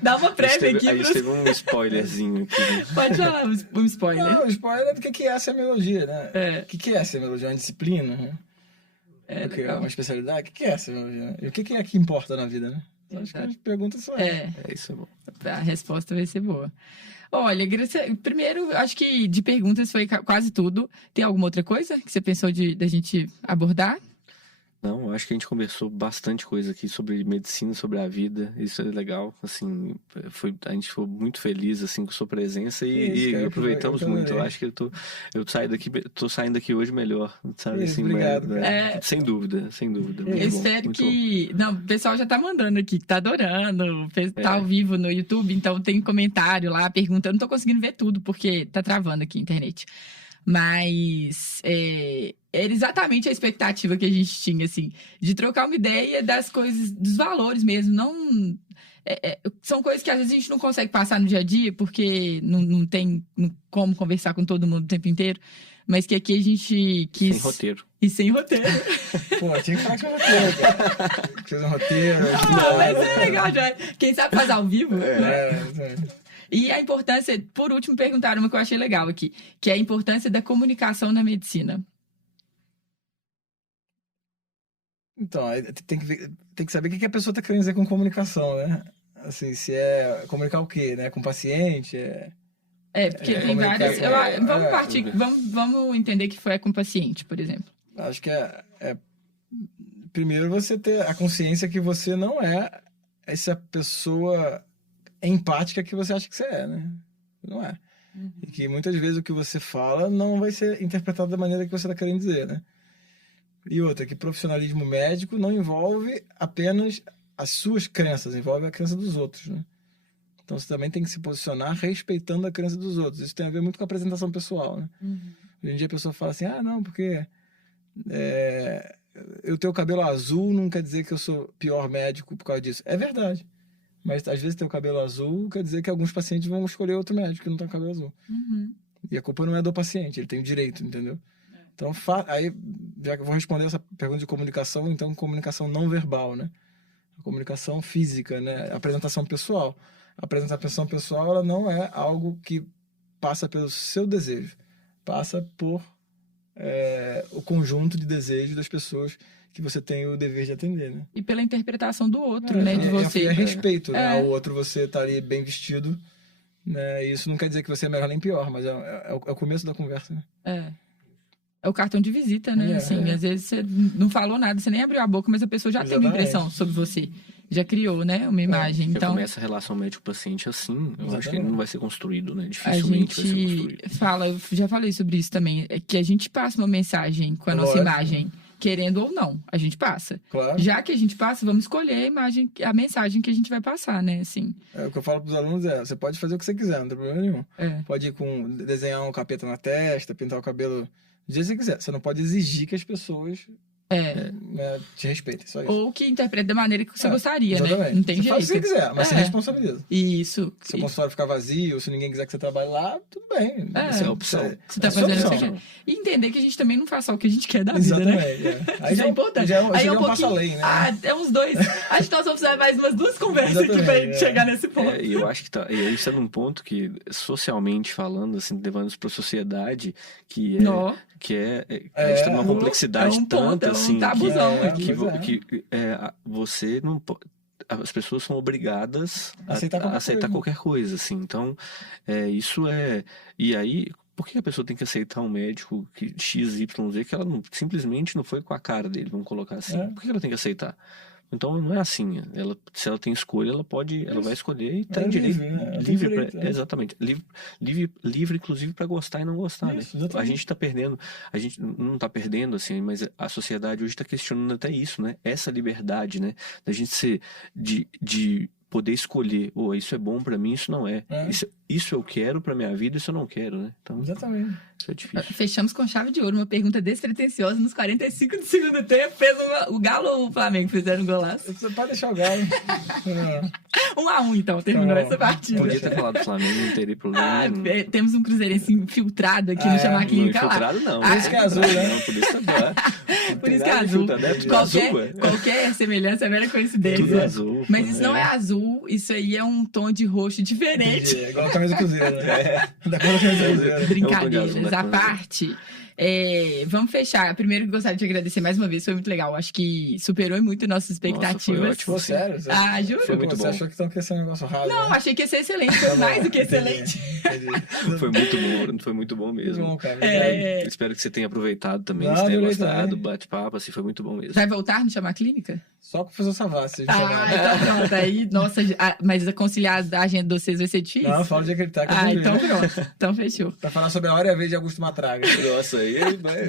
Dá uma prévia aqui. A gente teve um spoilerzinho aqui. Pode falar um spoiler. Não, o spoiler é do que é a semiologia, né? O que é a semiologia? É uma disciplina, né? É uma especialidade? O que é a semiologia? E o que é que importa na vida, né? Acho que as perguntas são isso é bom. A resposta vai ser boa. Olha, primeiro, acho que de perguntas foi quase tudo. Tem alguma outra coisa que você pensou da gente abordar? Não, eu acho que a gente conversou bastante coisa aqui sobre medicina, sobre a vida. Isso é legal. Assim, a gente foi muito feliz assim com sua presença Isso, e cara, aproveitamos eu muito. Eu adorei. acho que eu tô saindo daqui hoje melhor, sabe? Isso, Assim, obrigado, cara. sem dúvida, sem dúvida. Muito Eu bom, espero muito bom. que. Não, o pessoal já tá mandando aqui, que tá adorando. Tá É. ao vivo no YouTube, então tem comentário lá, pergunta. Eu não tô conseguindo ver tudo, porque tá travando aqui a internet. Mas era exatamente a expectativa que a gente tinha, assim, de trocar uma ideia das coisas, dos valores mesmo. Não. São coisas que às vezes a gente não consegue passar no dia a dia, porque não tem como conversar com todo mundo o tempo inteiro. Mas que aqui a gente quis. Sem roteiro. E sem roteiro. Pô, tinha que falar que tinha roteiro, cara. Fez um roteiro. Ah, mas é legal, já. Quem sabe faz ao vivo, né? É. E a importância, por último, perguntaram uma que eu achei legal aqui, que é a importância da comunicação na medicina. Então, aí tem que saber o que a pessoa está querendo dizer com comunicação, né? Assim, se é comunicar o quê, né? Com o paciente, Porque tem comunicar várias. com- Vamos partir, vamos entender que foi com o paciente, por exemplo. Acho que primeiro você ter a consciência que você não é essa pessoa empática que você acha que você é, né? Não é. E que muitas vezes o que você fala não vai ser interpretado da maneira que você está querendo dizer, né? E outra, que profissionalismo médico não envolve apenas as suas crenças, envolve a crença dos outros, né? Então você também tem que se posicionar respeitando a crença dos outros. Isso tem a ver muito com a apresentação pessoal, né? Hoje em dia a pessoa fala assim, não, porque eu tenho cabelo azul não quer dizer que eu sou pior médico por causa disso. É verdade. Mas às vezes ter o cabelo azul quer dizer que alguns pacientes vão escolher outro médico que não tem cabelo azul. E a culpa não é do paciente, ele tem o direito, entendeu? Então, aí, já que eu vou responder essa pergunta de comunicação, então comunicação não verbal, né? A comunicação física, né? A apresentação pessoal. A apresentação pessoal, ela não é algo que passa pelo seu desejo. Passa por o conjunto de desejos das pessoas que você tem o dever de atender, né? E pela interpretação do outro, né? De você. É respeito, né? Ao outro você tá ali bem vestido, né? E isso não quer dizer que você é melhor nem pior, mas é o começo da conversa, né? É o cartão de visita, né? Assim, às vezes você não falou nada, você nem abriu a boca, mas a pessoa já tem uma impressão sobre você. Já criou, né? Uma imagem. Já Então, começa a relação médico-paciente assim, eu acho que ele não vai ser construído, né? a Dificilmente vai ser gente construído. fala, eu já falei sobre isso também, é que a gente passa uma mensagem com a nossa Lógico. imagem, querendo ou não, a gente passa. Claro. Já que a gente passa, vamos escolher a imagem, a mensagem que a gente vai passar, né? Assim, O que eu falo pros alunos você pode fazer o que você quiser, não tem problema nenhum. é. Pode ir desenhar um capeta na testa, pintar o cabelo do jeito que você quiser. Você não pode exigir que as pessoas né, te respeitem, só isso. Ou que interprete da maneira que você gostaria, né? Exatamente. Não tem Você jeito. faz o que você quiser, mas se responsabiliza. Isso. Se o consultório ficar vazio, se ninguém quiser que você trabalhe lá, tudo bem. Isso é opção. Você tá é sua fazendo o que opção. você quer. E entender que a gente também não faz só o que a gente quer da vida, né? Exatamente. Aí Isso é importante. Já Aí é um um passo pouquinho. além, né? É uns dois. Acho que nós vamos precisar mais umas duas conversas aqui pra Exatamente, chegar nesse ponto. E eu acho que e aí isso é num ponto que, socialmente falando, assim, levando para a sociedade, que Nó. a gente tá numa complexidade é um ponto, tanta, é um assim, tabuzão aqui. você não pode. As pessoas são obrigadas a Aceitar aceitar qualquer qualquer coisa, assim. Então, isso é. E aí, por que a pessoa tem que aceitar um médico que XYZ que ela simplesmente não foi com a cara dele, vamos colocar assim? Por que ela tem que aceitar? Então não é assim. Se ela tem escolha, ela vai escolher e tem direito. Exatamente. Livre, inclusive, para gostar e não gostar. Isso, né? exatamente. A gente tá perdendo. A gente não tá perdendo, assim, mas a sociedade hoje está questionando até isso, né? Essa liberdade, né? Da gente ser de poder escolher, isso é bom para mim, isso não é. Isso eu quero para minha vida, isso eu não quero, né? Então, Exatamente. isso é difícil. Fechamos com chave de ouro, uma pergunta despretensiosa nos 45 do segundo tempo. Fez o Galo ou o Flamengo fizeram um golaço? Você pode deixar o Galo. 1-1, então, terminou essa partida. Podia ter falado do Flamengo, não teria problema nenhum. Temos um cruzeirense infiltrado aqui no Chamaquinho Calado. Infiltrado não. Por isso que é azul, né? Não, por isso é Por isso que é azul. Qualquer semelhança é mera coincidência. Tudo azul. Mas isso não é azul, isso aí é um tom de roxo diferente. É igual a camisa do Cruzeiro, né? Da cor da camisa do Cruzeiro. Brincadeiras à parte. Vamos fechar. Primeiro, gostaria de agradecer mais uma vez, foi muito legal. Acho que superou muito nossas expectativas. Foi ótimo. Pô, sério? Juro? Foi muito Você bom. achou que ia ser um negócio raro? Não, né? achei que ia ser excelente, foi mais do que excelente. Entendi. Foi muito bom, foi muito bom Muito mesmo. bom, cara. É. Eu espero que você tenha aproveitado também, Não, você tenha adorei gostado do também. bate-papo, assim, foi muito bom mesmo. Vai voltar no Chamar Clínica? Só com o professor Savassi. Se a gente chamar. Então pronto. Aí, nossa, mas conciliar a agenda de vocês vai ser difícil? Não, fala de acreditar que eu vou ver. Então pronto. Então fechou. Pra falar sobre a hora e a vez de Augusto Matraga. Nossa, aí vai.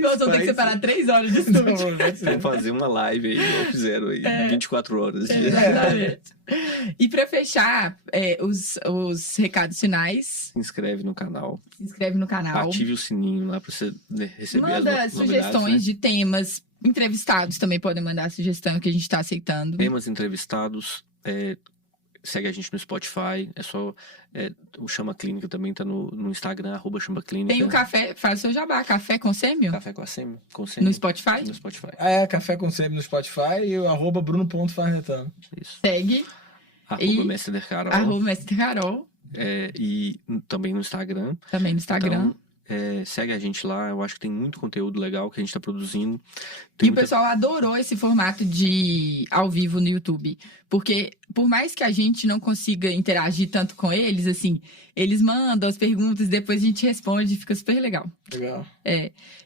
Nós vamos ter que separar 3 horas de estúdio. Vamos fazer uma live aí, igual fizeram aí, 24 horas. Exatamente. E pra fechar, os recados finais, Se inscreve no canal, se inscreve no canal. ative o sininho lá pra você receber Manda as sugestões novidades, né? de temas. Entrevistados também podem mandar sugestão que a gente tá aceitando. Temas entrevistados, segue a gente no Spotify, é só o Chama Clínica também tá no Instagram, @Chama Clínica. Tem o café, faz o seu jabá, café com sêmio? Café com a Semi, No Spotify? No Spotify, Café com Sebe no Spotify e o @Bruno.Farnetano. isso. Segue, @Mestre Carol. @Mestre Carol, E também no Instagram. também no Instagram. Então, segue a gente lá, eu acho que tem muito conteúdo legal que a gente tá produzindo. E Tem o muita- pessoal adorou esse formato de ao vivo no YouTube. Porque, por mais que a gente não consiga interagir tanto com eles, assim, eles mandam as perguntas, depois a gente responde, fica super legal. Legal.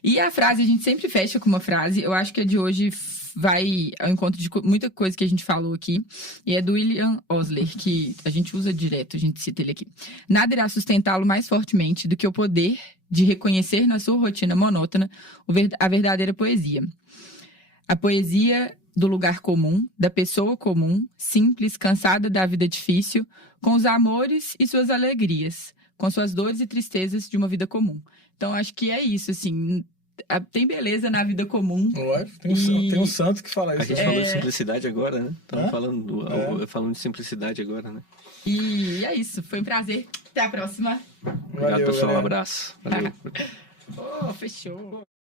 E a frase, a gente sempre fecha com uma frase. Eu acho que a de hoje vai ao encontro de muita coisa que a gente falou aqui. E é do William Osler, que a gente usa direto, a gente cita ele aqui. Nada irá sustentá-lo mais fortemente do que o poder de reconhecer na sua rotina monótona a verdadeira poesia. A poesia do lugar comum, da pessoa comum, simples, cansada da vida difícil, com os amores e suas alegrias, com suas dores e tristezas de uma vida comum. Então, acho que é isso, assim, tem beleza na vida comum. Lógico, tem E- um santo que fala A isso. gente falou de simplicidade agora, né? Estamos Hã? falando de simplicidade agora, né? E é isso, foi um prazer. Até a próxima. Obrigado, pessoal. Um galera. abraço. Valeu. Fechou.